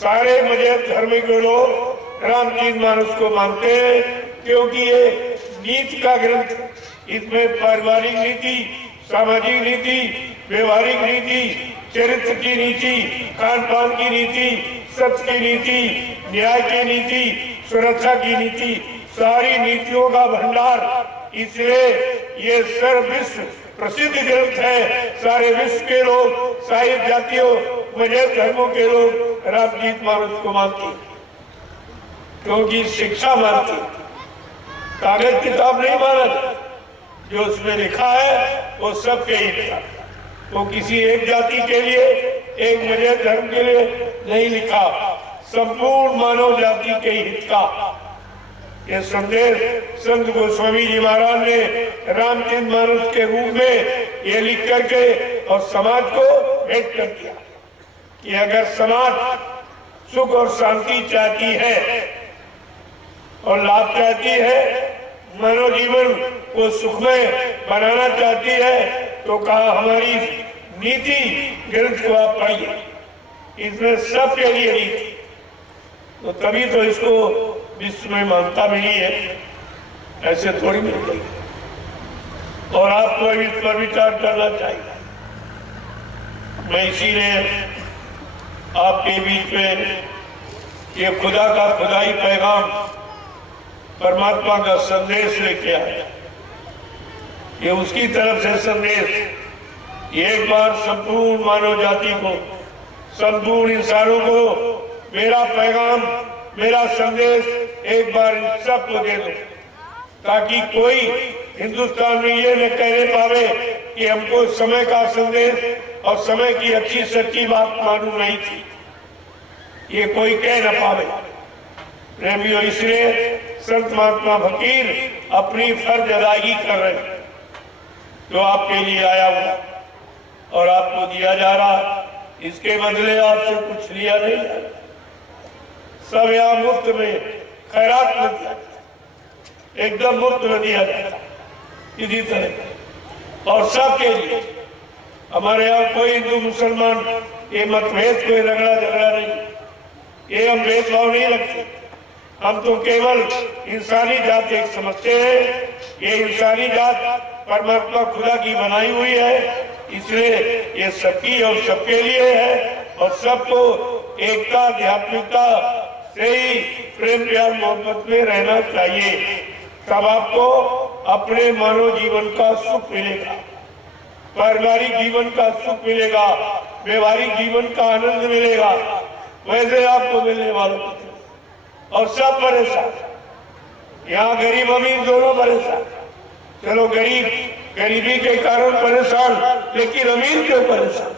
सारे मजहब धर्म के लोग रामचरितमानस को मानते हैं क्योंकि ये नीति का ग्रंथ। इसमें पारिवारिक नीति, सामाजिक नीति, व्यवहारिक नीति, चरित्र की नीति, खान पान की नीति, सत्य की नीति, न्याय की नीति, सुरक्षा की नीति, सारी नीतियों का भंडार। इसलिए ये सर्व विश्व प्रसिद्ध ग्रंथ है। सारे विश्व के लोग, सारी जातियों, मजहब धर्मों के लोग रामचरितमानस को मानते हैं क्योंकि शिक्षा मानते। कागज किताब नहीं मानते। जो उसमें लिखा है वो सबके हित का, वो किसी एक जाति के लिए, एक मजहब धर्म के लिए नहीं लिखा, संपूर्ण मानव जाति के हित का। ये संदेश संत गोस्वामी जी महाराज ने रामचरितमानस के रूप में ये लिख करके और समाज को भेंट कर दिया कि अगर समाज सुख और शांति चाहती है और लाभ चाहती है, मानव जीवन को सुखमय बनाना चाहती है, तो कहा हमारी नीति ग्रंथ को आप पढ़िए। इसमें सबके लिए नीति, तो तभी तो इसको विश्व में मान्यता मिली है, ऐसे थोड़ी मिल गई। और आपको इस पर विचार करना चाहिए। मैं इसीलिए आपके बीच में ये खुदा का खुदाई पैगाम, परमात्मा का संदेश लेके आया। ये उसकी तरफ से संदेश एक बार संपूर्ण मानव जाति को, संपूर्ण इंसानों को मेरा पैगाम, मेरा संदेश एक बार सबको दे दो, ताकि कोई हिंदुस्तान में ये न कहने पावे कि हमको समय का संदेश और समय की अच्छी सच्ची बात मालूम नहीं थी। ये कोई कह न पावे। प्रेमियों, इसलिए संत महात्मा फकीर अपनी फर्ज अदायगी कर रहे हैं, जो आपके लिए आया हुआ और आपको दिया जा रहा। इसके बदले आपसे कुछ लिया नहीं जाता, सब यहाँ मुफ्त में खैरात में दिया जाता, एकदम मुफ्त में दिया जाता इसी तरह। और सबके लिए, हमारे यहाँ कोई हिंदू मुसलमान ये मतभेद, कोई रगड़ा झगड़ा नहीं, ये हम भेदभाव नहीं रखते। हम तो केवल इंसानी जात एक समझते हैं। ये इंसानी जात परमात्मा खुदा की बनाई हुई है, इसलिए ये सबकी और सबके लिए है। और सबको एकता, आध्यात्मिकता से ही प्रेम प्यार मोहब्बत में रहना चाहिए। तब आपको अपने मानव जीवन का सुख मिलेगा, पारिवारिक जीवन का सुख मिलेगा, व्यवहारिक जीवन का आनंद मिलेगा। वैसे आपको मिलने वालों को और सब परेशान, यहाँ गरीब अमीर दोनों परेशान। चलो गरीबी के कारण परेशान, लेकिन अमीर क्यों परेशान?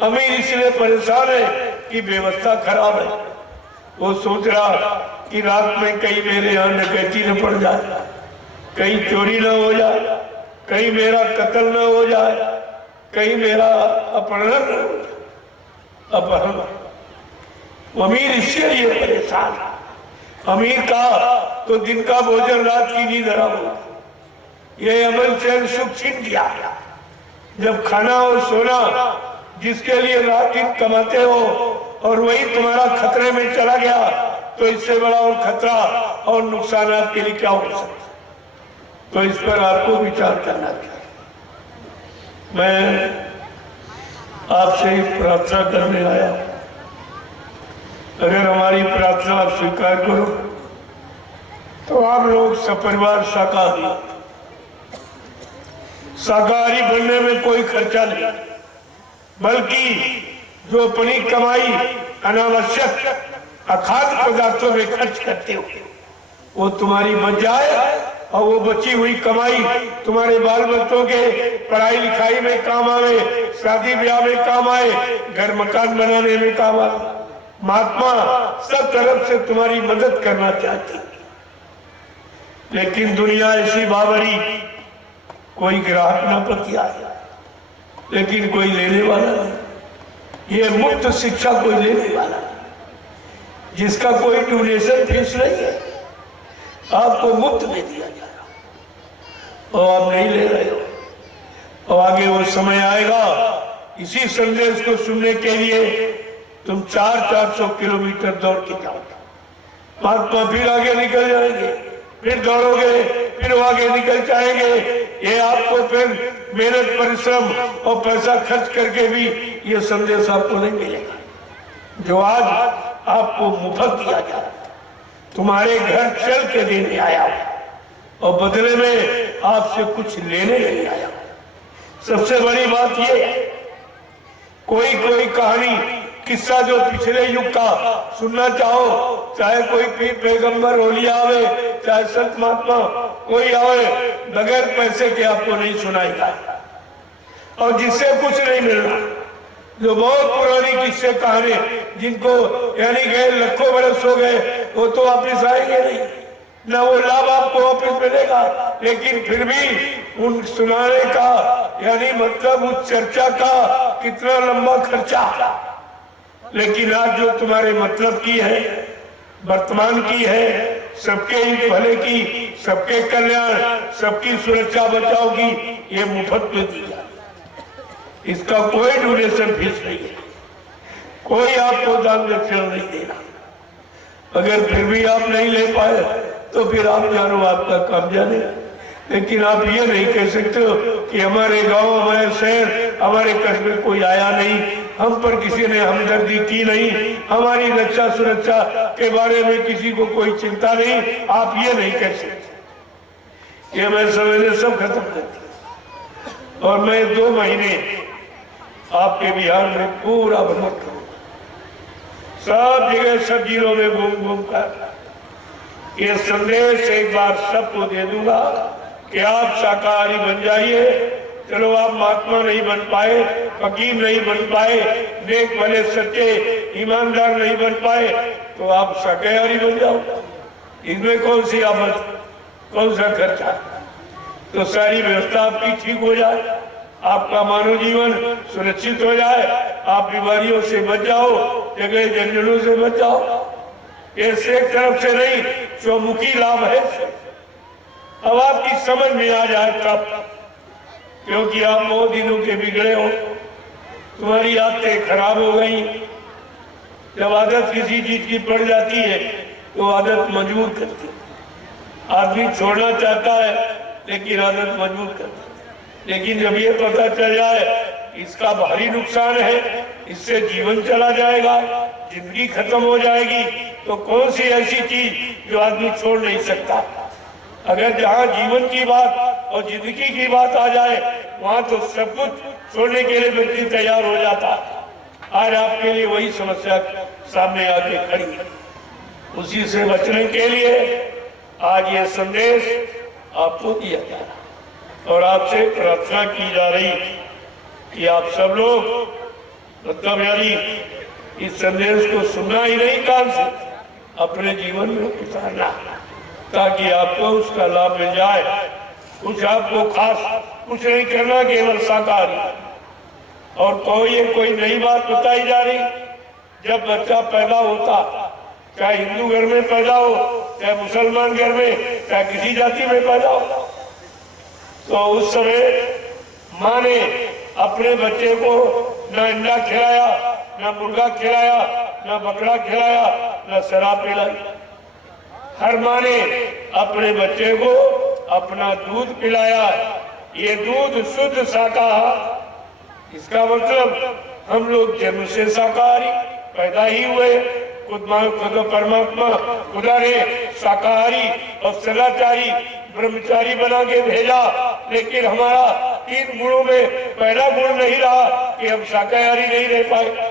अमीर इसलिए परेशान है कि व्यवस्था खराब है। वो सोच रहा कि रात में कहीं मेरे यहाँ डकैती न पड़ जाए, कहीं चोरी न हो जाए, कहीं मेरा कत्ल न हो जाए, कहीं मेरा अपहरण न हो जाए। अपहरण, अमीर इसके लिए परेशान। अमीर का तो दिन का भोजन, रात की नींद हराम हो। ये अमल चैन सुख छीन दिया। जब खाना और सोना जिसके लिए रात दिन कमाते हो और वही तुम्हारा खतरे में चला गया, तो इससे बड़ा और खतरा और नुकसान आपके लिए क्या हो सकता? तो इस पर आपको विचार करना चाहिए। मैं आपसे प्रार्थना करने आया, अगर हमारी प्रार्थना आप स्वीकार करो तो आप लोग सपरिवार शाकाहारी बनने में कोई खर्चा नहीं, बल्कि जो अपनी कमाई अनावश्यक अखाद्य पदार्थों में खर्च करते हो वो तुम्हारी बच जाए, और वो बची हुई कमाई तुम्हारे बाल बच्चों के पढ़ाई लिखाई में काम आवे, शादी ब्याह में काम आए, घर मकान बनाने में काम आए। महात्मा सब तरफ से तुम्हारी मदद करना चाहते। लेकिन दुनिया ऐसी बावरी, कोई ग्राहक ना प्रति आया, लेकिन कोई लेने वाला नहीं। ये मुफ्त शिक्षा कोई लेने वाला नहीं, जिसका कोई डोनेशन फीस नहीं है, आपको मुफ्त में दिया जा रहा और आप नहीं ले रहे हो। और आगे वो समय आएगा, इसी संदेश को सुनने के लिए तुम 400-400 किलोमीटर दौड़ के जाओगे, महात्मा फिर आगे निकल जाएंगे, फिर दौड़ोगे, फिर वो आगे निकल जाएंगे। ये आपको फिर मेहनत, परिश्रम और पैसा खर्च करके भी ये संदेश आपको नहीं मिलेगा जो आज आपको मुफ्त दिया जा रहा, तुम्हारे घर चल के देने आया और बदले में आपसे कुछ लेने नहीं आया। सबसे बड़ी बात ये, कोई कहानी, किस्सा जो पिछले युग का सुनना चाहो, चाहे कोई पीर पैगंबर ओलिया आवे, चाहे संत महात्मा कोई आवे, बगैर पैसे के आपको नहीं सुनाएगा। और जिससे कुछ नहीं मिलना, जो बहुत पुरानी किस्से कहानी, जिनको यानी गए लाखों बरस हो गए, वो तो वापिस आएंगे नहीं, ना वो लाभ आपको वापिस मिलेगा। लेकिन फिर भी उन सुनाने का यानी मतलब उस चर्चा का कितना लंबा खर्चा। लेकिन आज जो तुम्हारे मतलब की है, वर्तमान की है, सबके ही भले की, सबके कल्याण, सबकी सुरक्षा बचाव की, ये मुफ्त में दी जाए। इसका कोई डोनेशन फीस नहीं है, कोई आपको दान दक्षिणा नहीं देना। अगर फिर भी आप नहीं ले पाए तो फिर आप जानो, आपका काम जाने। लेकिन आप ये नहीं कह सकते हो कि हमारे गांव, हमारे शहर, हमारे कस्बे कोई आया नहीं, हम पर किसी ने हमदर्दी की नहीं, हमारी रक्षा सुरक्षा के बारे में किसी को कोई चिंता नहीं। आप ये नहीं कह सकते। ये मैं समझने सब खत्म कर दिया और मैं 2 महीने आपके बिहार में पूरा भ्रमण करूंगा, सब जगह, सब जिलों में घूम कर ये संदेश एक बार सबको दे दूंगा कि आप शाकाहारी बन जाइए। चलो आप महात्मा नहीं बन पाए, फकीर नहीं बन पाए, नेक भले सच्चे ईमानदार नहीं बन पाए, तो आप शाकाहारी बन जाओ। इसमें कौन सी आफत, कौन सा खर्चा? तो सारी व्यवस्था आपकी ठीक हो जाए, आपका मानव जीवन सुरक्षित हो जाए, आप बीमारियों से बच जाओ, जगह जंजलों से बच जाओ। ऐसे एक तरफ से नहीं, चौमुखी लाभ है। अब आपकी समझ में आ जाए तब, क्योंकि आप बहुत दिनों के बिगड़े हो, तुम्हारी आदतें खराब हो गई। जब आदत किसी चीज की पड़ जाती है तो आदत मजबूर करती है। आदमी छोड़ना चाहता है लेकिन आदत मजबूर करती है। लेकिन जब ये पता चल जाए इसका भारी नुकसान है, इससे जीवन चला जाएगा, जिंदगी खत्म हो जाएगी, तो कौन सी ऐसी चीज जो आदमी छोड़ नहीं सकता। अगर जहाँ जीवन की बात और जिंदगी की बात आ जाए, वहाँ तो सब कुछ छोड़ने के लिए व्यक्ति तैयार हो जाता। आज आपके लिए वही समस्या सामने आके खड़ी है। उसी से बचने के लिए आज ये संदेश आपको दिया जा रहा और आपसे प्रार्थना की जा रही कि आप सब लोग मतलब यानी इस संदेश को सुनना ही नहीं, कान से अपने जीवन में उतारना, ताकि आपको उसका लाभ मिल जाए। कुछ आपको खास कुछ नहीं करना, केवल शाकाहारी। और कोई नई बात बताई जा रही, जब बच्चा पैदा होता, चाहे हिंदू घर में पैदा हो, चाहे मुसलमान घर में, चाहे किसी जाति में पैदा हो, तो उस समय माँ ने अपने बच्चे को न अंडा खिलाया, न मुर्गा खिलाया, न बकरा खिलाया, न शराब पिलाई। हर माँ ने अपने बच्चे को अपना दूध पिलाया। ये दूध शुद्ध शाकाहार। इसका मतलब हम लोग जन्म से शाकाहारी पैदा ही हुए। खुद परमात्मा खुदा ने शाकाहारी और सदाचारी ब्रह्मचारी बना के भेजा, लेकिन हमारा 3 गुणों में पहला गुण नहीं रहा कि हम शाकाहारी नहीं रह पाए।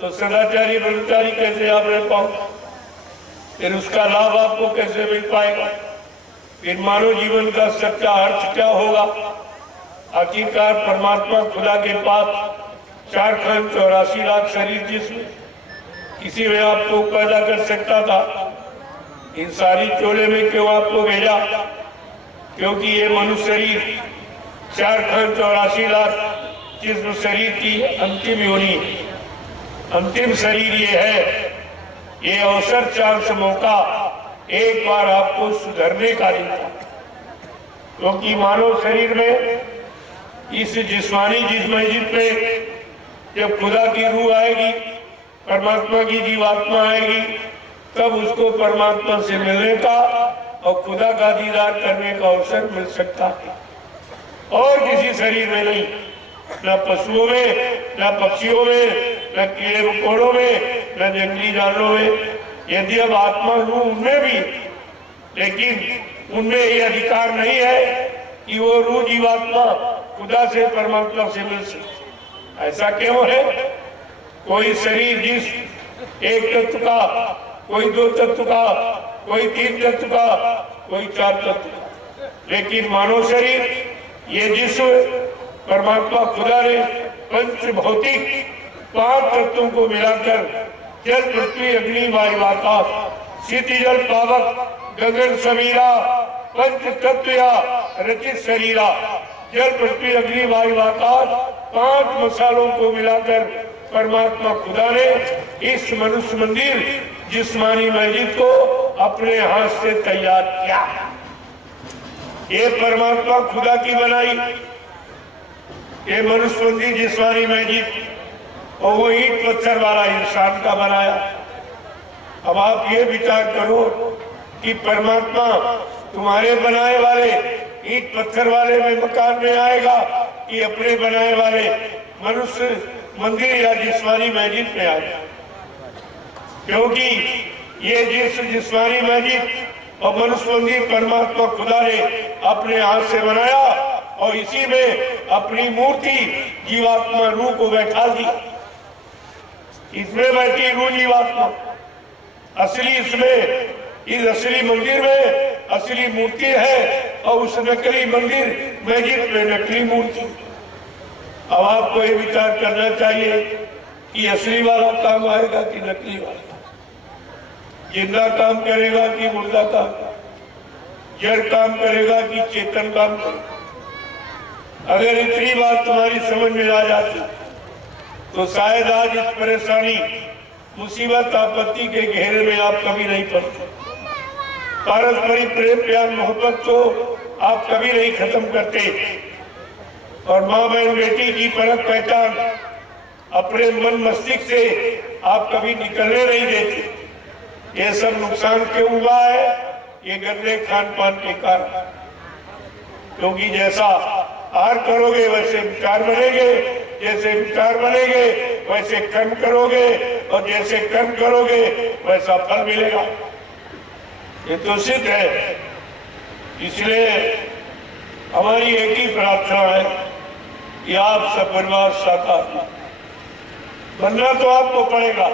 तो सदाचारी ब्रह्मचारी कैसे आप रह पाओ? फिर उसका लाभ आपको कैसे मिल पाएगा? फिर मानव जीवन का सच्चा अर्थ क्या होगा? आखिरकार परमात्मा खुदा के पास 4 खंड 84 लाख शरीर जिस्म किसी में आपको पैदा कर सकता था, इन सारी चोले में क्यों आपको भेजा? क्योंकि ये मनुष्य शरीर 4,84 लाख जिस्म शरीर की अंतिम योनि, अंतिम शरीर ये है। ये अवसर, चांस, मौका एक बार आपको सुधरने का देता, क्योंकि मानव शरीर में इस जिस्मानी जिस्म में जब खुदा की रूह आएगी, परमात्मा की जीवात्मा आएगी, तब उसको परमात्मा से मिलने का और खुदा का दीदार करने का अवसर मिल सकता है, और किसी शरीर में नहीं। न पशुओं में, न पक्षियों में, न कीड़े मकोड़ों में, न जंगली जानवरों में। यदि अब आत्मा हूं उनमें भी, लेकिन उनमें ये अधिकार नहीं है कि वो रूह जीवात्मा खुदा से, परमात्मा से मिल सके। ऐसा क्यों है? कोई शरीर जिस एक तत्व का, कोई 2 तत्व का, कोई 3 तत्व का, कोई 4 तत्व का, लेकिन मानव शरीर ये जिस्म परमात्मा खुदा ने पंच भौतिक 5 तत्वों को मिलाकर जल, पृथ्वी, अग्नि, वायु, आकाश, शीतल जल, पावक, गगन, समीरा, पंच तत्व या रचित शरीरा, जल, पृथ्वी, अग्नि, वायु, आकाश, 5 मसालों को मिलाकर परमात्मा खुदा ने इस मनुष्य मंदिर, जिस्मानी मस्जिद को अपने हाथ से तैयार किया। ये परमात्मा खुदा की बनाई ये मनुष्य मंदिर, जिस्मानी मस्जिद, और वो ईंट पत्थर वाला इंसान का बनाया। अब आप ये विचार करो कि परमात्मा तुम्हारे बनाए वाले ईंट पत्थर वाले में मकान में आएगा कि अपने बनाए वाले मनुष्य मंदिर या जिस्मानी मस्जिद में आएगा? क्योंकि ये जिस्मानी मस्जिद और मनुष्य मंदिर परमात्मा खुदा ने अपने हाथ से बनाया, और इसी में अपनी मूर्ति जीवात्मा रूह को बैठा दी। इसमें बैठी रूह जीवात्मा असली, इसमें इस असली मंदिर में असली मूर्ति है, और उस नकली मंदिर मस्जिद में नकली मूर्ति। अब आपको ये विचार करना चाहिए कि असली वाला काम आएगा कि नकली वाला, जिंदा काम करेगा कि मुर्दा काम, जड़ काम करेगा कि चेतन काम करेगा। अगर इतनी बात तुम्हारी समझ में आ जाती तो शायद आज इस परेशानी, मुसीबत, आपत्ति के घेरे में आप कभी नहीं पड़ते। पारस्परिक प्रेम, प्यार, मोहब्बत को आप कभी नहीं खत्म करते, और माँ बहन बेटी की परख पहचान अपने मन मस्तिष्क से आप कभी निकलने नहीं देते। ये सब नुकसान क्यों हुआ है? ये गंदे खान पान के कारण। क्योंकि जैसा आहार करोगे वैसे विचार बनेंगे, जैसे विचार बनेंगे वैसे कर्म करोगे, और जैसे कर्म करोगे वैसा फल मिलेगा। ये तो सिद्ध है। इसलिए हमारी एक ही प्रार्थना है कि आप सब परिवार साकार बनना तो आपको पड़ेगा,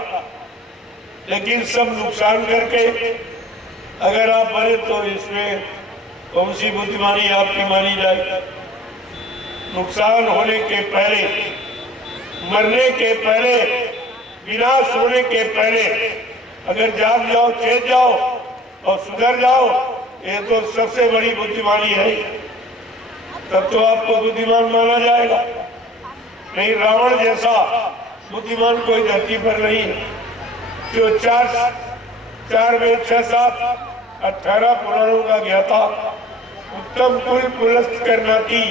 लेकिन सब नुकसान करके अगर आप बने तो इसमें कौन सी बुद्धिमानी आपकी मानी जाए? नुकसान होने के पहले, मरने के पहले, विनाश होने के पहले अगर जाग जाओ, चेत जाओ और सुधर जाओ, ये तो सबसे बड़ी बुद्धिमानी है। तब तो आपको बुद्धिमान माना जाएगा। नहीं, रावण जैसा बुद्धिमान कोई धरती पर नहीं है, जो 4 वेद 6 7 18 पुराणों का ज्ञाता, उत्तम कुल पुलस्त करना थी,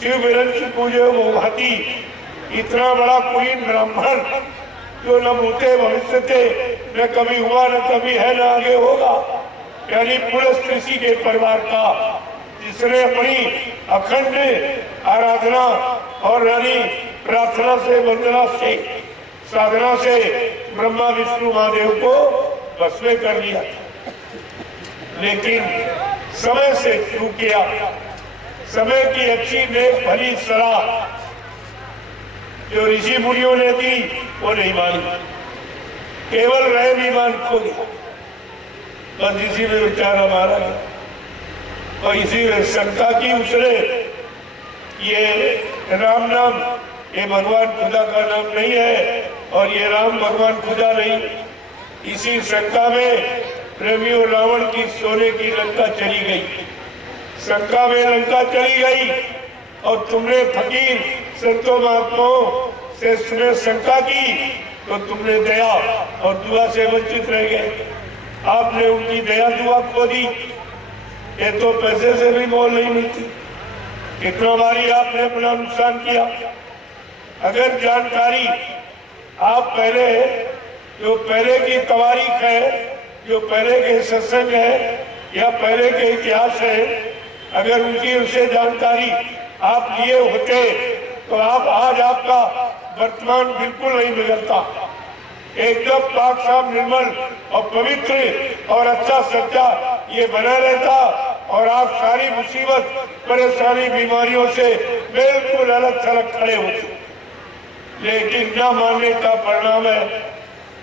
शिव विरंश पूजे वो भाती, इतना बड़ा कुलीन ब्राह्मण जो न भूते भविष्य थे, न कभी हुआ, न कभी है, न आगे होगा, यानी पुलस्त ऋषि के परिवार का, जिसने अपनी अखंड आराधना और यानी प्रार्थना से, वंदना से, साधना से ब्रह्मा विष्णु महादेव को बस में कर लिया। लेकिन समय से चूक किया। समय की अच्छी नेक भली सलाह जो ऋषि मुनियों ने दी वो नहीं मानी, केवल रह विमान खो गया। बस इसी में विचार हमारा है, और इसी में शंका की उसने ये राम नाम ये भगवान खुदा का नाम नहीं है, और ये राम भगवान खुदा नहीं। इसी शंका में प्रेमियों, रावण की सोने की लंका चली गई, शंका में लंका चली गई, और तुमने फकीर संतों महात्माओं से सुने शंका की, तो तुमने दया और दुआ से वंचित रह गए। आपने उनकी दया दुआ खो दी। ये तो पैसे से भी मोल नहीं मिलती। कितना बारी आपने अपना नुकसान किया। अगर जानकारी आप पहले की तवारीख है, जो पहले के सत्संग है या पहले के इतिहास है, अगर उनकी उसे जानकारी आप लिए होते तो आप आज आपका वर्तमान बिल्कुल नहीं बिगड़ता, एकदम पाक साफ निर्मल और पवित्र और अच्छा सच्चा ये बना रहता, और आप सारी मुसीबत परेशानी बीमारियों से बिल्कुल अलग थलग खड़े होते। लेकिन न मानने का परिणाम है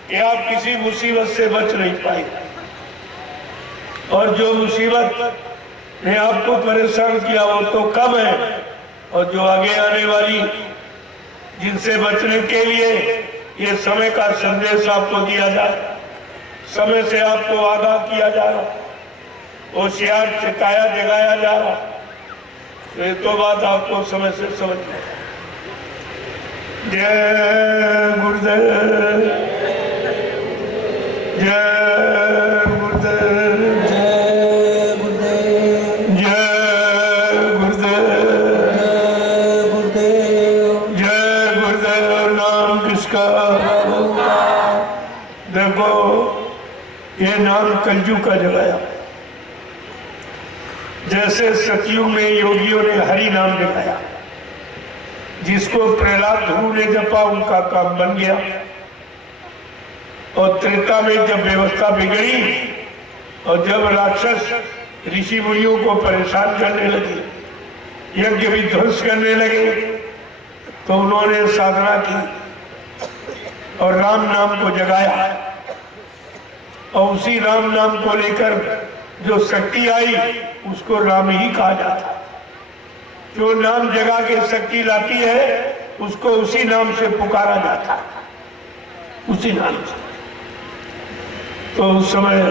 कि आप किसी मुसीबत से बच नहीं पाए, और जो मुसीबत ने आपको परेशान किया वो तो कम है, और जो आगे आने वाली जिनसे बचने के लिए ये समय का संदेश आपको दिया जाए, समय से आपको आगाह किया जा रहा, होशियार सिखाया जगाया जा रहा, तो ये तो बात आपको समय से समझना। जय गुरुदेव, जय गुरुदेव, जय गुरुदेव, जय गुरुदेव, जय गुरुदेव। नाम किसका? देखो, ये नाम कलयुग का जगाया। जैसे सतयुग में योगियों ने हरि नाम जगाया, जिसको प्रहलाद ध्रुव ने जपा उनका काम बन गया। और त्रेता में जब व्यवस्था बिगड़ी और जब राक्षस ऋषि मुनियों को परेशान करने लगे, यज्ञ भी ध्वंस करने लगे, तो उन्होंने साधना की और राम नाम को जगाया। और उसी राम नाम को लेकर जो शक्ति आई उसको राम ही कहा जाता है। जो नाम जगा के शक्ति लाती है उसको उसी नाम से पुकारा जाता है, उसी नाम से। तो उस समय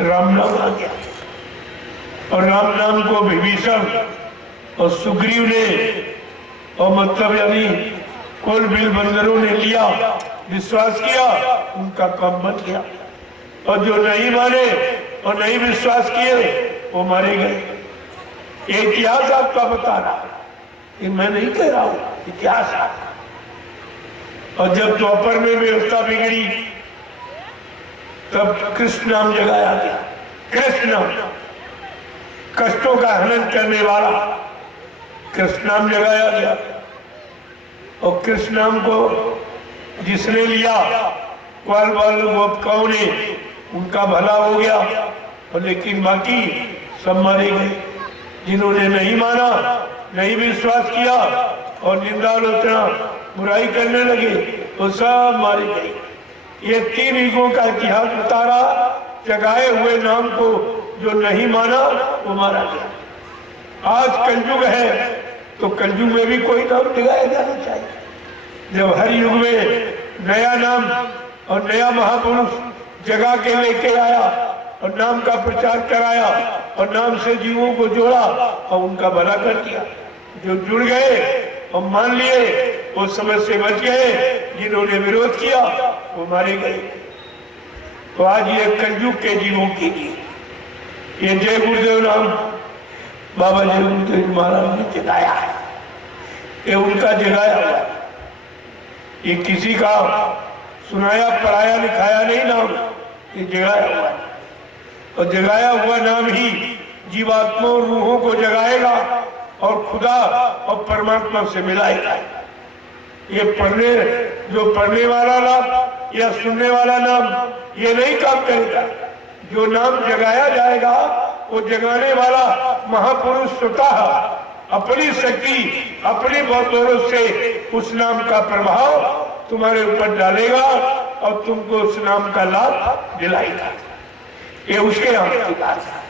राम नाम आ गया, और राम नाम को विभीषण और सुग्रीव ने, और मतलब यानी कुल बिल बंदरों ने लिया, विश्वास किया, उनका काम बन गया। और जो नहीं माने और नहीं विश्वास किए वो मारे गए। ये इतिहास आपका बता रहा, ये मैं नहीं कह रहा हूं, इतिहास। और जब द्वापर में व्यवस्था बिगड़ी तब कृष्ण नाम जगाया गया। कृष्ण नाम, कष्टों का हनन करने वाला कृष्ण नाम जगाया गया। और कृष्ण नाम को जिसने लिया, ग्वाल बाल गोपिकाओं ने, उनका भला हो गया। और लेकिन बाकी सब मारे गए। जिन्होंने नहीं माना, नहीं विश्वास किया और निंदालोचना बुराई करने लगे, तो सब मारे गए। ये 3 युगों का इतिहास बता रहा। जगाए हुए नाम को जो नहीं माना वो मारा गया। आज कलयुग है तो कलयुग में भी कोई नाम जगाया जाना चाहिए। जब हर युग में नया नाम और नया महापुरुष जगा के लेके आया और नाम का प्रचार कराया और नाम से जीवों को जोड़ा और उनका भला कर दिया। जो जुड़ गए और मान लिए वो समय से बच गए, जिन्होंने विरोध किया वो मारे गए। तो आज ये कलयुग के जीवों के लिए ये जय गुरुदेव नाम बाबा जय गुरुदेव महाराज ने जगाया है। ये उनका जगाया हुआ, ये किसी का सुनाया पढ़ाया लिखाया नहीं नाम, ये जगाया हुआ है। और जगाया हुआ नाम ही जीवात्माओं रूहों को जगाएगा और खुदा और परमात्मा से मिलाएगा। ये जो पढ़ने वाला नाम या सुनने वाला नाम ये नहीं काम करेगा। जो नाम जगाया जाएगा वो जगाने वाला महापुरुष स्वतः अपनी शक्ति, अपनी बदौलत से उस नाम का प्रभाव तुम्हारे ऊपर डालेगा और तुमको उस नाम का लाभ दिलाएगा। ये उसके हाथ की बात है।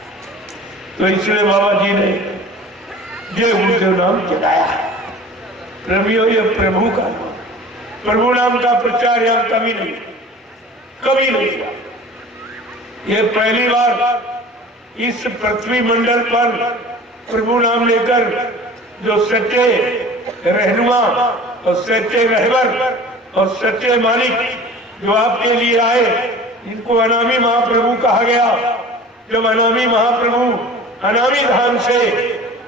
तो इसलिए बाबा जी ने जय गुरुदेव नाम जगाया है। प्रेमियों, ये प्रभु का नाम, प्रभु नाम का प्रचार यहाँ कभी नहीं हुआ। ये पहली बार इस पृथ्वी मंडल पर प्रभु नाम लेकर जो सच्चे रहनुमा और सच्चे रहबर और सच्चे मालिक जो आपके लिए आए, इनको अनामी महाप्रभु कहा गया। जब अनामी महाप्रभु अनामी धाम से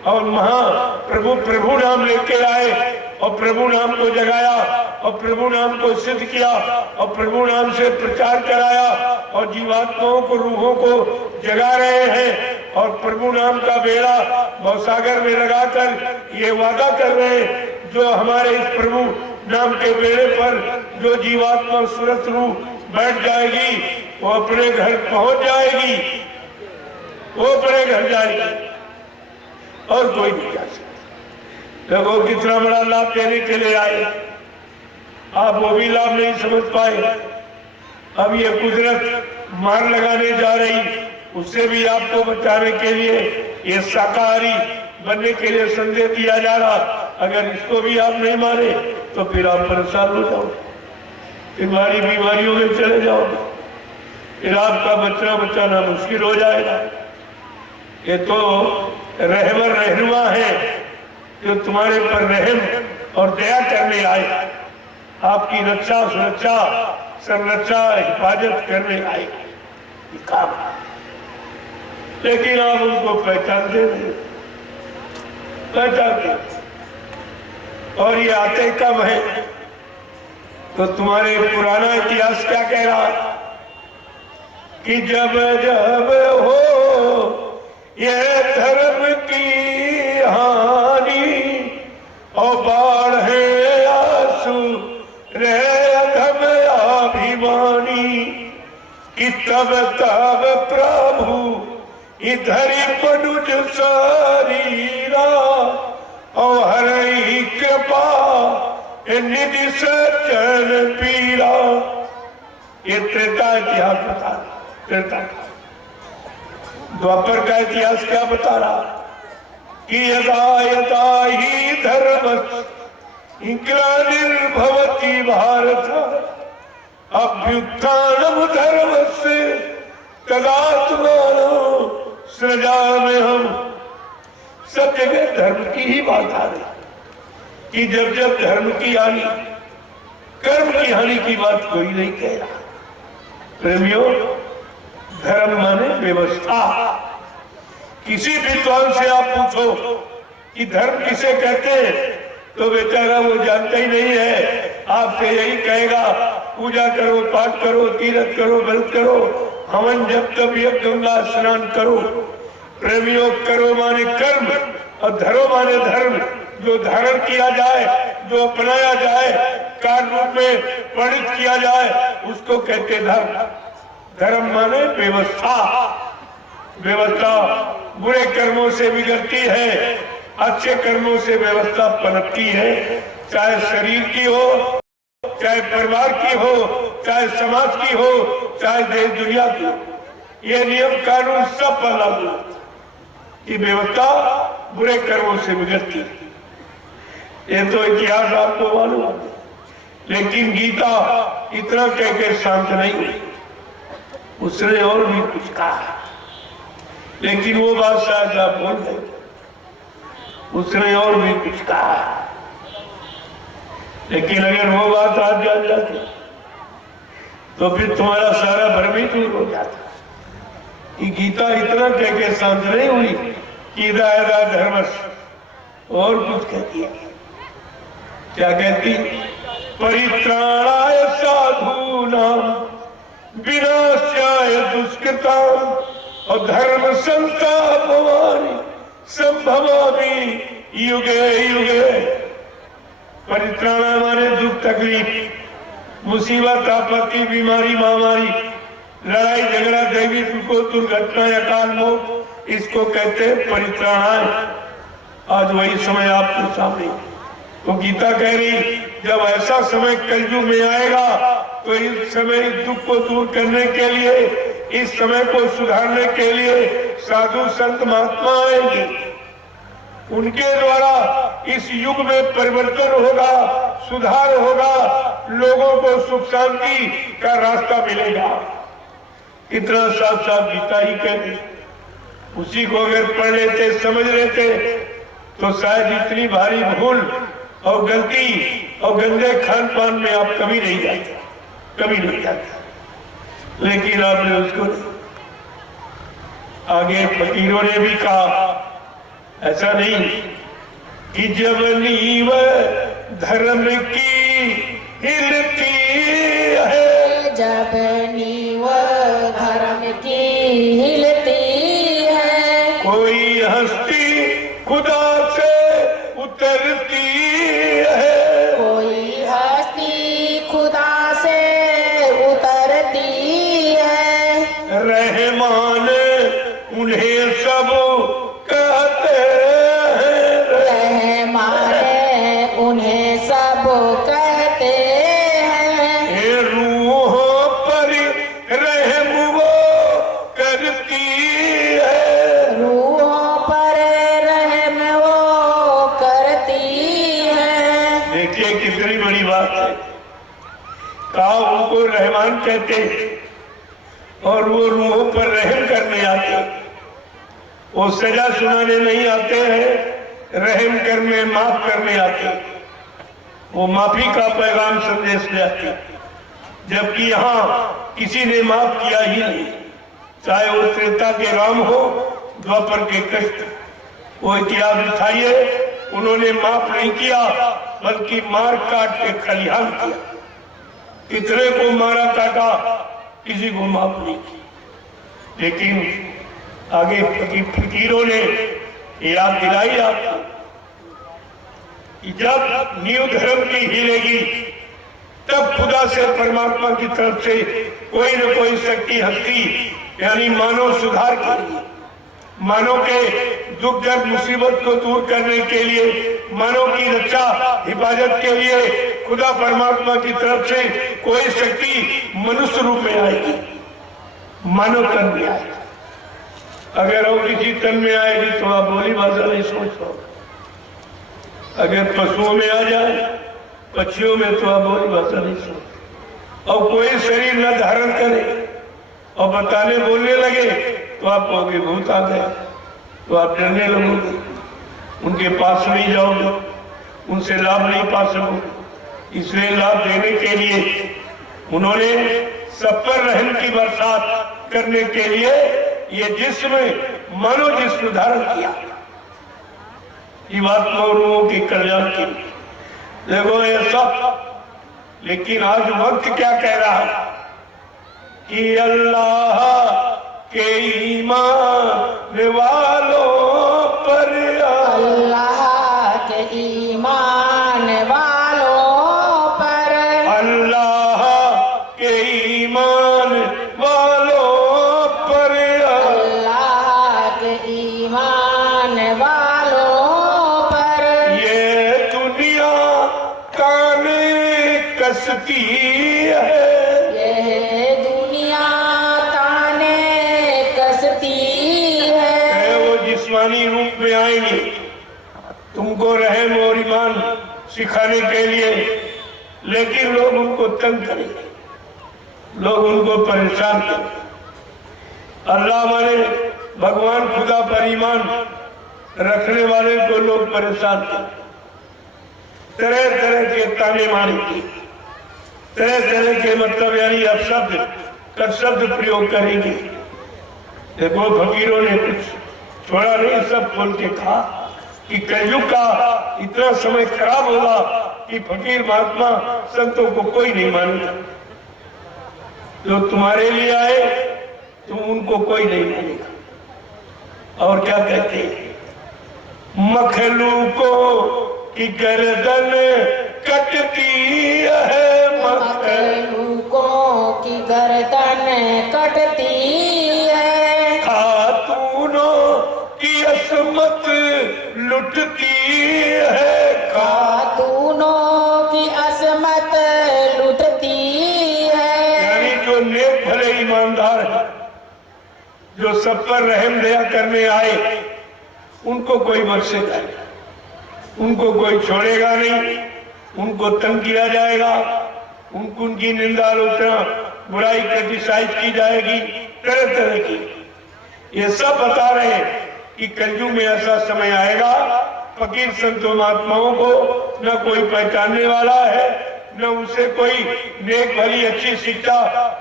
और महाप्रभु प्रभु नाम लेके आए और प्रभु नाम को जगाया और प्रभु नाम को सिद्ध किया और प्रभु नाम से प्रचार कराया और जीवात्माओं को, रूहों को जगा रहे हैं और प्रभु नाम का बेड़ा भवसागर में लगाकर ये वादा कर रहे हैं, जो हमारे इस प्रभु नाम के बेड़े पर जो जीवात्मा सुरत रूह बैठ जाएगी वो अपने घर पहुंच जाएगी, वो अपने घर जाएगी और कोई नहीं जा सकता। लोगों कितना बड़ा लाभ देने के लिए आए, आप वो भी लाभ नहीं समझ पाए। अब ये कुदरत मार लगाने जा रही, उससे भी आपको बचाने के लिए ये शाकाहारी बनने के लिए संदेश दिया जा रहा। अगर इसको भी आप नहीं माने तो फिर आप परेशान हो जाओगे, बीमारी बीमारियों में चले जाओगे, फिर आपका बचाना मुश्किल हो जाएगा। ये तो रहबर रहनुमा है जो तुम्हारे पर रहम और दया करने आए, आपकी रक्षा सुरक्षा संरक्षा हिफाजत करने आए काम। लेकिन आप उनको पहचानते नहीं, पहचानते। और ये आते कब है? तो तुम्हारे पुराना इतिहास क्या कह रहा कि जब जब हो ये धर्म की हानि और बाढ़ है आंसू रहे अधम अभिमानी कि तब तब प्रभु इधर मनुज शरीरा और हरि कृपा निधि सज्जन पीरा। ये त्रेता इतिहास बता रहा, त्रेता द्वापर का इतिहास क्या बता रहा कि यदा यदा ही धर्म ग्लानिर्भवति भारत अभ्युत्थानम धर्मस्य तदात्मानो सृजामि हम। सब जगह धर्म की ही बात आ रही कि जब जब धर्म की हानि, कर्म की हानि की बात कोई नहीं कह रहा। प्रेमियों, धर्म माने व्यवस्था। किसी विद्वान से आप पूछो कि धर्म किसे कहते हैं तो बेचारा वो जानता ही नहीं है। आपसे यही कहेगा पूजा करो, पाठ करो, तीर्थ करो, व्रत करो, हवन जब तब यज्ञ गंगा स्नान करो। प्रेमियों, करो माने कर्म और धरो माने धर्म। जो धारण किया जाए, जो अपनाया जाए, कार्य रूप में परिणित किया जाए, उसको कहते धर्म। धर्म माने व्यवस्था। व्यवस्था बुरे कर्मों से बिगड़ती है, अच्छे कर्मों से व्यवस्था पनपती है। चाहे शरीर की हो, चाहे परिवार की हो, चाहे समाज की हो, चाहे देश दुनिया की हो। ये नियम कानून सब पर लागू कि व्यवस्था बुरे कर्मों से बिगड़ती है। ये तो इतिहास आपको मालूम है, लेकिन गीता इतना कह के शांत नहीं हुई, उसने और भी कुछ कहा। लेकिन वो बात शायद आप बोल गए, उसने और भी कुछ कहा। लेकिन अगर वो बात आज जान जाती तो फिर तुम्हारा सारा भ्रम ही दूर हो जाता कि गीता इतना कह के शांत नहीं हुई कि दायरा धर्मस और कुछ कहती है। क्या कहती? परित्राणाय साधूनां विनाशाय दुष्कृतां और धर्म संस्थापनानि संभवामि युगे युगे। परित्राण माने दुख तकलीफ, मुसीबत, आपत्ति, बीमारी, महामारी, लड़ाई झगड़ा, दैवी को दुर्घटना या काल मौत, इसको कहते हैं परित्राणाय। आज वही समय आपके सामने। तो गीता कह रही जब ऐसा समय कलयुग में आएगा तो इस समय दुख को दूर करने के लिए, इस समय को सुधारने के लिए साधु संत महात्मा आएंगे। उनके द्वारा इस युग में परिवर्तन होगा, सुधार होगा, लोगों को सुख शांति का रास्ता मिलेगा। कितना साफ साफ गीता ही कहते, उसी को अगर पढ़ लेते समझ लेते तो शायद इतनी भारी भूल और गलती और गंदे खान पान में आप कभी नहीं जाते, कभी नहीं जाते। लेकिन आपने उसको नहीं। आगे फकीरों ने भी कहा, ऐसा नहीं कि जब नींव धर्म की हिलती है, जब नींव धर्म की हिलती है, कोई हस्ती खुदा से उतरती है, कोई हस्ती खुदा से उतरती है, रहमान उन्हें सब कहते हैं, रहमान उन्हें सब कहते हैं, ये रूहों पर रहम वो करती है, रूहों पर रहम वो करती है। देखिए कितनी बड़ी बात है। कहा उनको रहमान कहते और वो रूहों पर रहम करने आते, वो सजा सुनाने नहीं आते हैं, रहम करने माफ करने आते, वो माफी का पैगाम संदेश ले आते। जबकि यहाँ किसी ने माफ किया ही नहीं, चाहे वो त्रेता के राम हो, द्वापर के कृष्ण। वो इतिहास उठाइए, उन्होंने माफ नहीं किया बल्कि मार काट के खलिहान किया। कितने को मारा काटा, किसी को माफ नहीं किया। लेकिन आगे फकीरों ने याद दिलाई आपको कि जब नींव धर्म की हिलेगी तब खुदा से परमात्मा की तरफ से कोई न कोई शक्ति हस्ती यानी मानव सुधार के लिए, मानव के दुख दर्द मुसीबत को दूर करने के लिए, मानव की रक्षा हिफाजत के लिए खुदा परमात्मा की तरफ से कोई शक्ति मनुष्य रूप में आएगी, मानव तन में आएगी। अगर वो किसी तन में आएगी तो आप बोली भाषा नहीं सोच पाओ। अगर पशुओं में आ जाए, पक्षियों में, तो आप बोली भाषा नहीं सोच। और कोई शरीर न धारण करे और बताने बोलने लगे तो आप कहोगे भूत आ गए, तो आप डरने लगोगे, उनके पास नहीं जाओगे, उनसे लाभ नहीं पा सकोगे। इसलिए लाभ देने के लिए उन्होंने सब पर रहम की बरसात करने के लिए ये जिस्म मानो जिस्म धारण किया, जीवात्मा और रूहों के कल्याण की। देखो ये सब, लेकिन आज वक्त क्या कह रहा है कि अल्लाह के ईमान वालों पर, अल्लाह के ईमान वालों पर, अल्लाह के ईमान वालों पर, अल्लाह के ईमान वालों पर, ये दुनिया कान कसती है, ये दुनिया ताने कसती है। वो जिस्मानी रूप में आएंगे तुमको रहम और ईमान सिखाने के लिए, लेकिन लोग उनको तंग करेंगे, लोग उनको परेशान करेंगे। अल्लाह माने भगवान खुदा पर ईमान रखने वाले को लोग परेशान करें, तरह तरह के ताने मारेंगे, तरह तरह के मतलब यानी अपशब्द कर शब्द प्रयोग करेंगे। देखो फकीरों ने कुछ छोड़ा नहीं, सब खोल के कहा कि कलयुग का इतना समय खराब होगा कि फकीर महात्मा संतों को कोई नहीं मानेगा। जो तुम्हारे लिए आए तुम उनको कोई नहीं मानेगा। और क्या कहते हैं, मखलूकों की गर्दन कटती है, मखलूकों की गर्दन कटती है, खातूनों की असमत लुटती है, खातूनों की असमत लुटती है। यानी जो नेक भले ईमानदार है, जो सब पर रहम दया करने आए, उनको कोई बख्शेगा नहीं, उनको कोई छोड़ेगा नहीं, उनको तंग किया जाएगा, उनको उनकी निंदा आलोचना बुराई क्रिटिसाइज की जाएगी, तरह तरह की। ये सब बता रहे हैं कि कलयुग में ऐसा समय आएगा, फकीर संतों महात्माओं को न कोई पहचानने वाला है, न उनसे कोई नेक भली अच्छी शिक्षा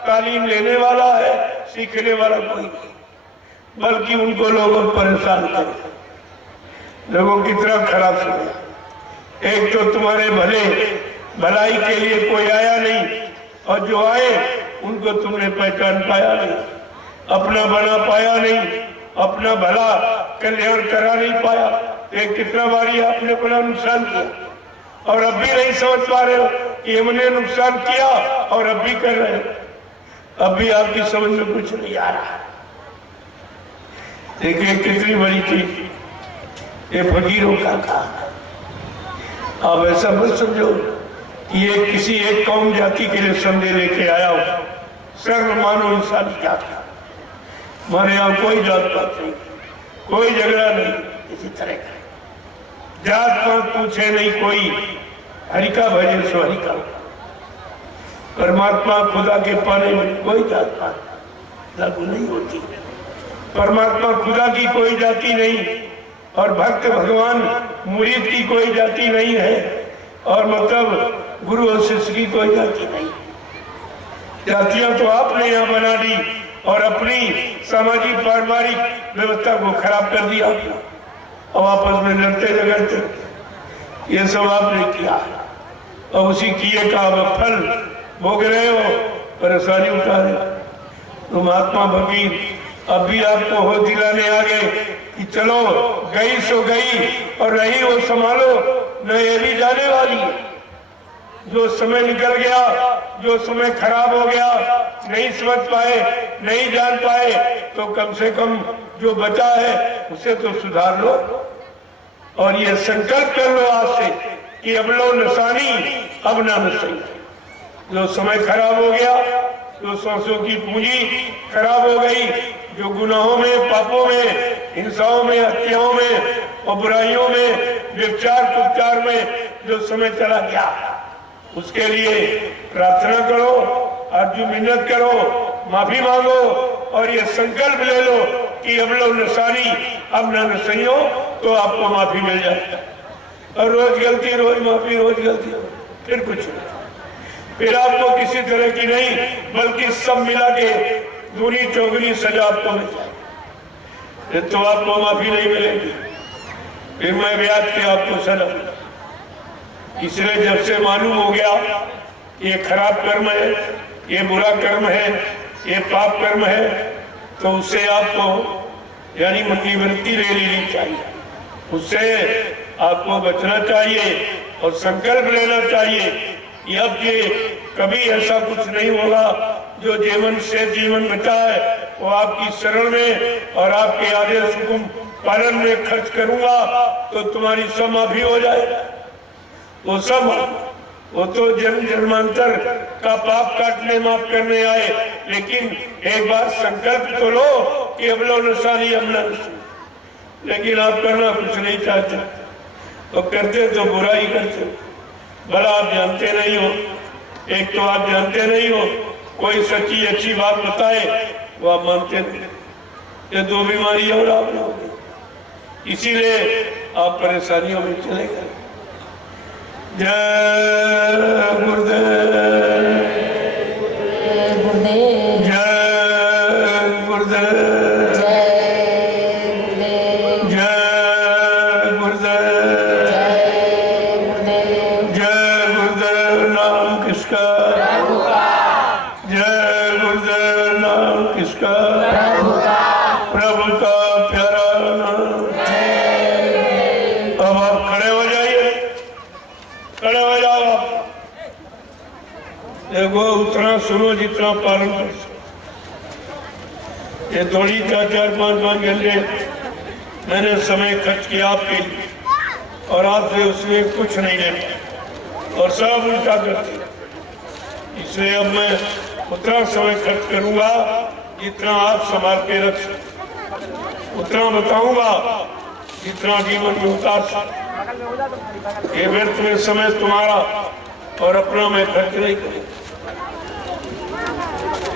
तालीम लेने वाला है, सीखने वाला कोई नहीं, बल्कि उनको लोगों परेशान करें, लोगों की तरफ खराब सुने। एक तो तुम्हारे भलाई के लिए कोई आया नहीं, और जो आए उनको तुमने पहचान पाया नहीं, अपना बना पाया नहीं, अपना भला कल्याण करा नहीं पाया। एक कितना बारी आपने अपना नुकसान किया और अब भी नहीं समझ पा रहे हो कि हमने नुकसान किया और अब भी कर रहे हो। अब भी आपकी समझ में कुछ नहीं आ रहा। देखिए कितनी बड़ी चीज ये फकीरों का काम। आप ऐसा मत समझो कि ये किसी एक कौम जाति के लिए संदेश लेके आया हो। सर्व मानव इंसान क्या था, हमारे यहाँ कोई जात पात नहीं, कोई झगड़ा नहीं किसी तरह का, जात पात पूछे नहीं कोई, हरि का भजे सो हरि का। परमात्मा खुदा के पाने में कोई जात पात लागू नहीं होती। परमात्मा खुदा की कोई जाति नहीं, और भक्त भगवान मुरीद की कोई जाति नहीं है, और मतलब गुरु और शिष्य की कोई जाति नहीं। जातियां तो आपने यहाँ बना दी और अपनी सामाजिक पारिवारिक व्यवस्था को खराब कर दिया और आपस में लड़ते झगड़ते। ये सब आपने किया और उसी किए का अब फल भोग रहे हो, परेशानी उठा रहे हो। तो महात्मा फकीर अब भी आपको हो दिलाने आ गए कि चलो गई सो गई और रही वो संभालो, न ये भी जाने वाली है। जो समय निकल गया, जो समय खराब हो गया, नहीं समझ पाए, नहीं जान पाए, तो कम से कम जो बचा है उसे तो सुधार लो। और ये संकल्प कर लो आज से कि अब लो नसानी अब ना नसाई। जो समय खराब हो गया, जो सांसों की पूंजी खराब हो गई, जो गुनाहों में, पापों में, हिंसाओं में, हत्याओं में और बुराइयों में, व्यभिचार कुचार में जो समय चला गया, उसके लिए प्रार्थना करो, अर्जुन मिन्नत करो, माफी मांगो और ये संकल्प ले लो कि अब लो नसानी अब ना नसइयो, तो आपको माफी मिल जाएगा। और रोज गलती, रोज माफी, रोज गलती, फिर कुछ नहीं, फिर आपको किसी तरह की नहीं बल्कि सब मिला के दूनी चौगुनी सजा आपको मिल जाएगी। तो आपको माफी नहीं मिलेगी, फिर मैं ब्याज के आपको सजा मिला। इसलिए जब से मालूम हो गया ये खराब कर्म है, ये बुरा कर्म है, ये पाप कर्म है, तो उससे आपको यानी मंदी वृत्ति ले लेनी चाहिए, उससे आपको बचना चाहिए और संकल्प लेना चाहिए कि अब ये कभी ऐसा कुछ नहीं होगा। जो जीवन से जीवन बचा है वो आपकी शरण में और आपके आदेश हुकुम पालन में खर्च करूंगा तो तुम्हारी सब माफी हो जाएगी। वो सब, वो तो जन्म जन्मांतर का पाप काटने माफ करने आए, लेकिन एक बार संकल्प तो लो कि अब लो नसानी अब ना नसानी। लेकिन आप करना कुछ नहीं चाहते, तो करते तो बुराई करते। भला आप जानते नहीं हो, एक तो आप जानते नहीं हो, कोई सच्ची अच्छी बात बताए वो आप मानते नहीं। ये दो बीमारी और आपने हो गई, इसीलिए आप परेशानियों में चले गए। जय गुरुदेव, जय गुरुदेव, जय गुरुदेव, जय गुरुदेव। नाम किसका? जय गुरुदेव। नाम किसका? प्रभु का प्यारा नाम। अब आप खड़े हो जाइए, खड़े हो जाओ। देखो उतना सुनो जितना पालन कर सको। ये थोड़ी 4-5 घंटे मैंने समय खर्च किया आपके लिए और आपसे उसमें कुछ नहीं लेना और सब उल्टा करते। इसलिए अब मैं उतना समय खर्च करूंगा जितना आप संभाल के रख सकते, उतना बताऊंगा जितना जीवन में उतार सकते। ये व्यर्थ में समय तुम्हारा और अपना मैं खर्च नहीं करूंगा।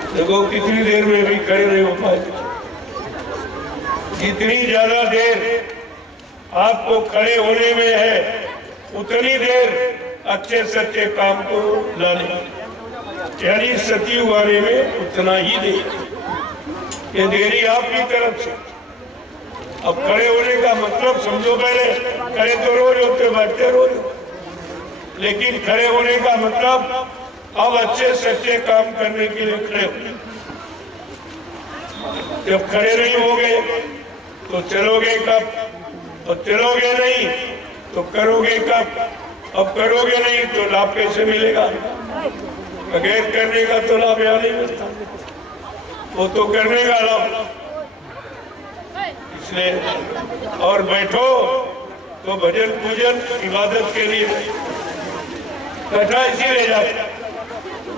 देखो कितनी देर में भी खड़े नहीं हो पाए। जितनी ज्यादा देर आपको खड़े होने में है उतनी देर अच्छे सच्चे काम को लाने, यानी सचिव आने में उतना ही देर। ये देरी आपकी तरफ से। अब खड़े होने का मतलब समझो, पहले खड़े तो रोज होते, बैठते रोज, लेकिन खड़े होने का मतलब अब अच्छे सच्चे काम करने के लिए खड़े हो। जब खड़े नहीं होगे तो चलोगे कब, और चलोगे नहीं तो करोगे कब। अब करोगे नहीं तो लाभ कैसे मिलेगा? बगैर करने का तो लाभ यहाँ नहीं मिलता, वो तो करने का लाभ। इसलिए और बैठो तो भजन पूजन इबादत के लिए बैठा, इसीलिए जाता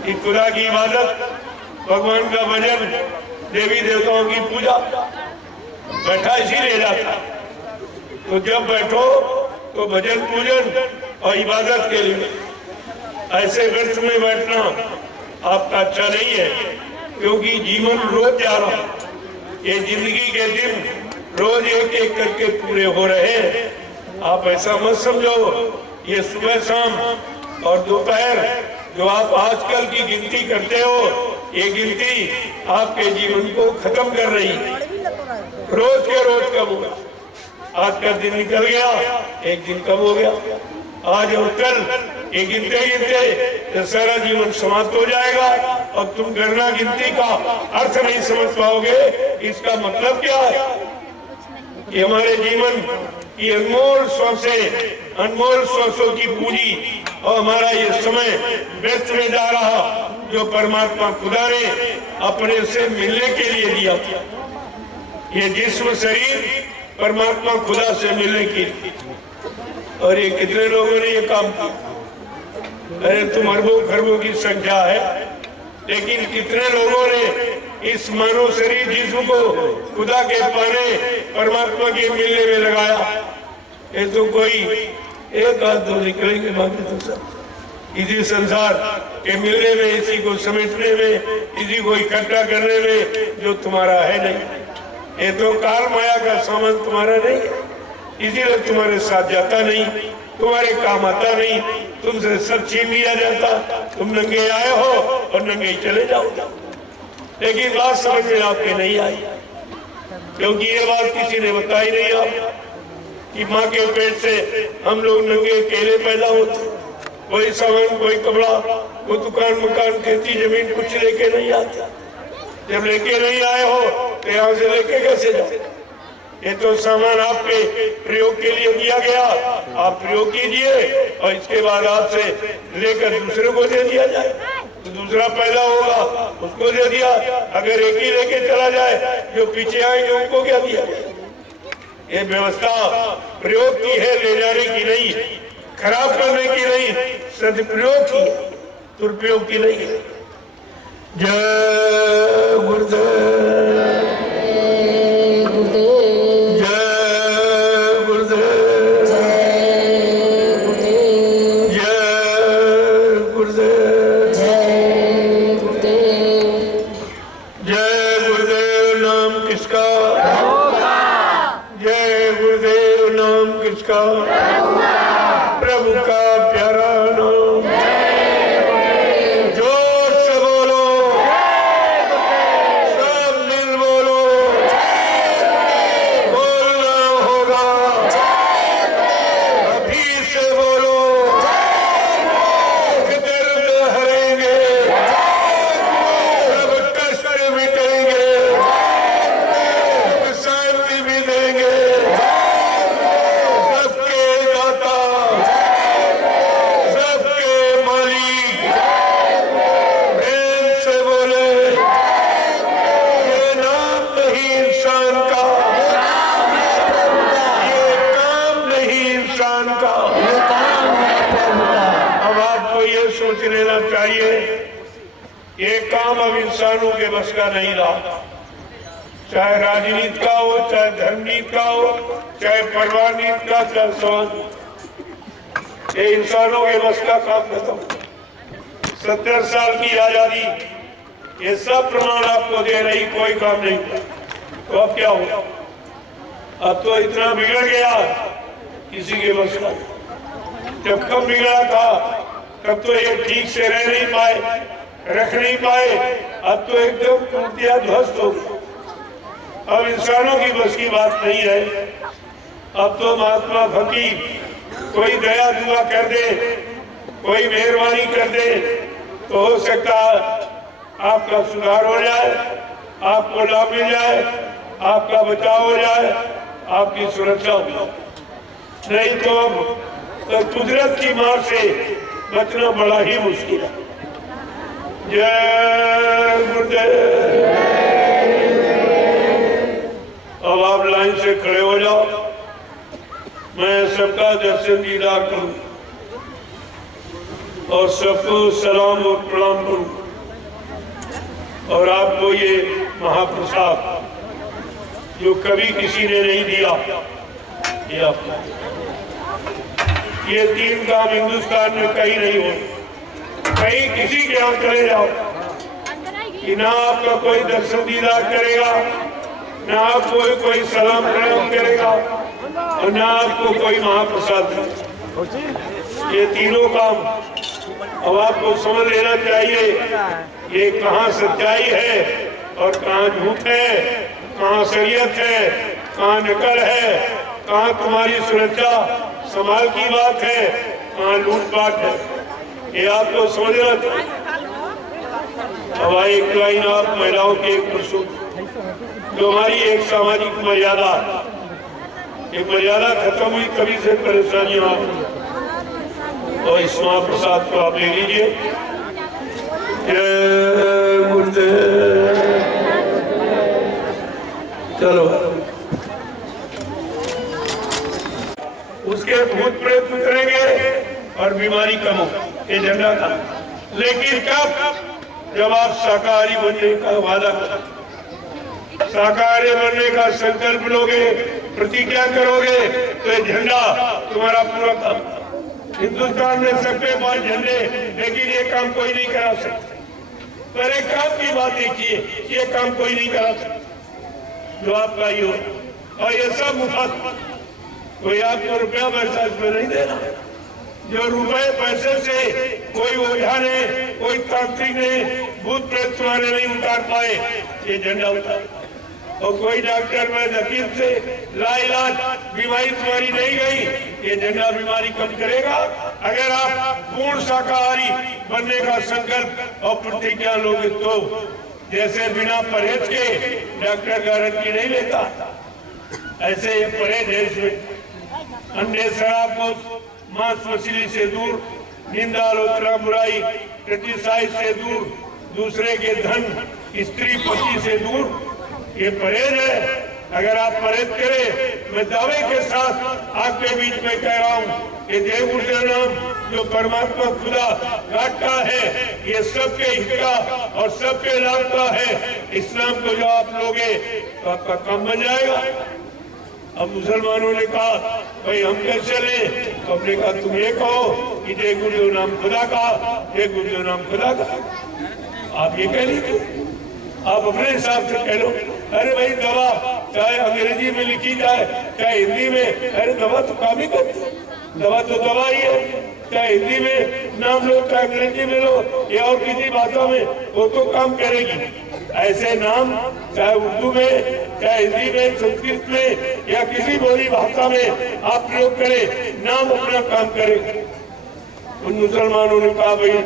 कि खुदा की इबादत, भगवान का भजन, देवी देवताओं की पूजा, बैठा इसीलिए जाता। तो जब बैठो तो भजन पूजन और इबादत के लिए। ऐसे व्यर्थ में बैठना आपका अच्छा नहीं है, क्योंकि जीवन रोज जा रहा, ये जिंदगी के दिन रोज एक एक करके पूरे हो रहे हैं। आप ऐसा मत समझो ये सुबह शाम और दोपहर जो आप आजकल की गिनती करते हो, ये गिनती आपके जीवन को खत्म कर रही है। रोज के रोज कम होगा। आज का दिन निकल गया, एक दिन कम हो गया। आज और कल ये गिनते गिनते सारा जीवन समाप्त हो जाएगा और तुम गणना गिनती का अर्थ नहीं समझ पाओगे। इसका मतलब क्या है? ये हमारे जीवन की अनमोल श्वासों की पूंजी और हमारा ये समय व्यर्थ में जा रहा, जो परमात्मा खुदा ने अपने से मिलने के लिए दिया। ये जिस्म शरीर परमात्मा खुदा से मिलने की। और ये कितने लोगों ने ये काम किया? अरे तुम अरबों खरबों की संख्या है, लेकिन कितने लोगों ने इस मानव शरीर जिस्म को खुदा के पाने, परमात्मा के मिलने में लगाया? ये तो कोई एक आध दो निकलेंगे, बाकी तो सब इसी संसार के मिलने में, इसी को समेटने में, इसी को इकट्ठा करने में जो तुम्हारा है नहीं। ये तो काल माया का सामान तुम्हारा नहीं है, इसीलिए तुम्हारे साथ जाता नहीं, तुम्हारे काम आता नहीं, तुमसे सब छीन लिया जाता। तुम नंगे आए हो और नंगे ही चले जाओगे। लेकिन बात समझ में आपके नहीं आई, क्योंकि ये बात किसी ने बताई नहीं आप कि माँ के पेट से हम लोग नंगे अकेले पैदा होते। कोई सामान, कोई कपड़ा, कोई दुकान मकान, खेती जमीन कुछ लेके नहीं आता। जब लेके नहीं आए हो तो यहाँ से लेके कैसे जाओ? ये तो सामान आपके प्रयोग के लिए दिया गया, आप प्रयोग कीजिए और इसके बाद आपसे लेकर दूसरे को दे दिया जाए, तो दूसरा पैदा होगा उसको दे दिया। अगर एक ही लेके चला जाए, जो पीछे आएंगे उनको क्या दिया जाए? ये व्यवस्था प्रयोग की है, ले जाने की नहीं, खराब करने की नहीं, सदुपयोग की, दुरुपयोग की नहीं है। जय गुरुदेव, प्रभु का प्यारा नाम। जोर से बोलो, सब मिल बोलो, बोलना होगा, अभी से बोलो। दर्द हरेंगे, सब कष्ट मिटेंगे, शांति भी देंगे। सोच लेना चाहिए ये काम अब इंसानों के बस का नहीं रहा, चाहे राजनीति का हो, चाहे धर्मनीति का हो, चाहे परिवार नीति का, चाहे समाज। ये इंसानों के बस का काम खत्म। 70 साल की आजादी ये सब प्रमाण आपको दे रही, कोई काम नहीं। तो अब क्या होगा? अब तो इतना बिगड़ गया किसी के बस का। जब कम बिगड़ा था तब तो ये ठीक से रह नहीं पाए, रख नहीं पाए। अब तो एकदम मूर्तियां ध्वस्त हो गई। अब इंसानों की बस की बात नहीं है। अब तो महात्मा फकीर कोई दया दुआ कर दे, कोई मेहरबानी कर दे तो हो सकता आपका सुधार हो जाए, आपको लाभ मिल जाए, आपका बचाव हो जाए, आपकी सुरक्षा हो जाए। नहीं तो अब कुदरत की मार से बचना बड़ा ही मुश्किल है। जय गुरुदेव। अब आप लाइन से खड़े हो जाओ, मैं सबका दर्शन दीदार करूं और सबको सलाम और प्रणाम करूं। और आपको ये महाप्रसाद जो कभी किसी ने नहीं दिया, ये आपको, ये 3 काम हिंदुस्तान में कहीं नहीं हो। कहीं किसी के यहाँ चले जाओ कि ना आपका कोई दर्शन दीदार करेगा, ना आपको कोई सलाम प्रणाम करेगा और ना आपको कोई महाप्रसाद देगा। ये तीनों काम अब आपको समझ लेना चाहिए, ये कहाँ सच्चाई है और कहाँ झूठ है, कहाँ शरीयत है, कहाँ नकल है, कहाँ तुम्हारी सुरक्षा संभाल की बात है, कहाँ लूटपाट है। ये आपको समझना चाहिए। अब एक लाइन आप महिलाओं के एक प्रसूत जो हमारी एक सामाजिक मर्यादा, एक मर्यादा खत्म हुई, कभी से परेशानियां आ रही। तो इस महाप्रसाद को आप ले लीजिए। चलो, उसके भूत प्रेत उतरेंगे और बीमारी कम हो, ये झंडा था। लेकिन कब? जब आप शाकाहारी बनने का वादा करें, शाकाहारी बनने का संकल्प लोगे, प्रतिज्ञा करोगे, तो ये झंडा तुम्हारा पूरा काम। हिंदुस्तान में सबके पास झंडे, लेकिन ये काम कोई नहीं करा सकता। पर एक काम की बात देखिए, ये काम कोई नहीं करा सकता जो आपका ही हो। और ये सब मुफ्त, कोई आपको रुपया पैसा इसमें नहीं देना। जो रुपए पैसे से कोई ओझा ने, कोई तांत्रिक ने, भूत प्रेत तुम्हारे नहीं उतार पाए, ये झंडा उतार। और कोई डॉक्टर में वकील से लाइलाज बीमारी तुम्हारी नहीं गई, ये झंडा बीमारी कम करेगा। अगर आप पूर्ण शाकाहारी बनने का संकल्प और प्रतिज्ञा लोगे तो, जैसे बिना परहेज के डॉक्टर गारंटी नहीं लेता, ऐसे ये परहेज है। इसमें अंडे, शराब, मांस मछली से दूर, निंदा आलोचना बुराई क्रिटिसाइज से दूर, दूसरे के धन स्त्री पति से दूर, ये परहेज है। अगर आप परहेज करें, मैं दावे के साथ आपके बीच में कह रहा हूँ, ये देव गुरुदेव नाम जो परमात्मा खुदा काटता है, ये सबके हित का और सबके लाभ का है। इस नाम को जो आप लोगे तो आपका काम बन जाएगा। अब मुसलमानों ने कहा भाई हम कैसे लें? तो हमने कहा तुम ये कहो कि जय गुरुदेव नाम खुदा का, जय गुरुदेव नाम खुदा का। आप ये कह लीजिए, आप अपने हिसाब से कह लो। अरे भाई दवा चाहे अंग्रेजी में लिखी जाए चाहे हिंदी में, अरे दवा तो काम ही करती है, दवा तो दवा ही है। चाहे हिंदी में नाम लो चाहे अंग्रेजी में लो या और किसी भाषा में, वो तो काम करेगी। ऐसे नाम चाहे उर्दू में, चाहे हिंदी में, संस्कृत में या किसी बोली भाषा में आप प्रयोग करें, नाम अपना काम करे। उन मुसलमानों ने कहा भाई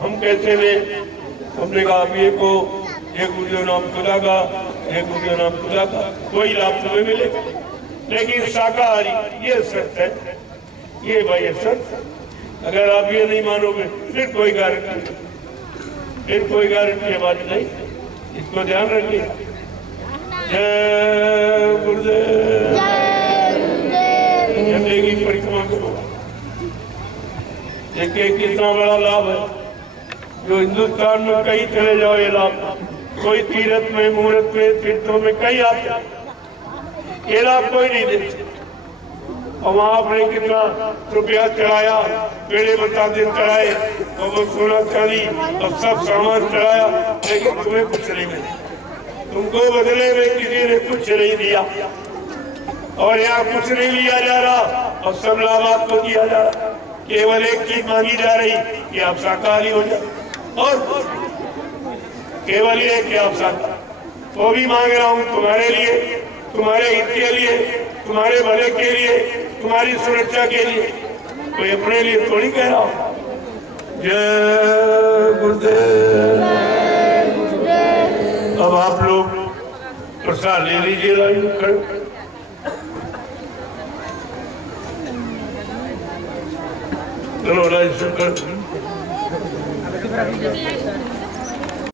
हम कैसे लें? हमने कहा आप ये को ये गुरुदेव नाम खुदा का, ये गुरुदेव नाम खुदा का, कोई लाभ तुम्हें मिलेगा। लेकिन शाकाहारी ये सत्य है, ये भाई सत्य। अगर आप ये नहीं मानोगे फिर कोई गारंटी नहीं, फिर कोई गारंटी हमारी नहीं। इसको ध्यान रखिए। जय गुरुदेव। झंडे की परिक्रमा करो। देखिए कितना बड़ा लाभ है जो हिंदुस्तान में कहीं चले जाओ, ये लाभ कोई तीर्थ में, मुहूर्त में, तीर्थों में कहीं आप ये लाभ कोई नहीं दे। और वहां आपने कितना रुपया चढ़ाया, पेड़े बताते चढ़ाए और वो सोना चांदी और सब सामान चढ़ाया, लेकिन तुम्हें कुछ नहीं मिला। तुमको बदले में किसी ने कुछ नहीं दिया और यहाँ कुछ नहीं लिया जा रहा और सब लाभ आपको दिया जा रहा। केवल एक चीज मांगी जा रही कि आप शाकाहारी हो जाए, और केवल ये कि आप शाकाहारी। वो भी मांग रहा हूँ तुम्हारे लिए, तुम्हारे हित के लिए, तुम्हारे भले के लिए, तुम्हारी सुरक्षा के लिए, कोई अपने लिए थोड़ी कह रहा हूँ। जय गुरुदेव। अब आप लोग प्रसाद ले लीजिए। लाइन चलो, लाइन शुरू कर।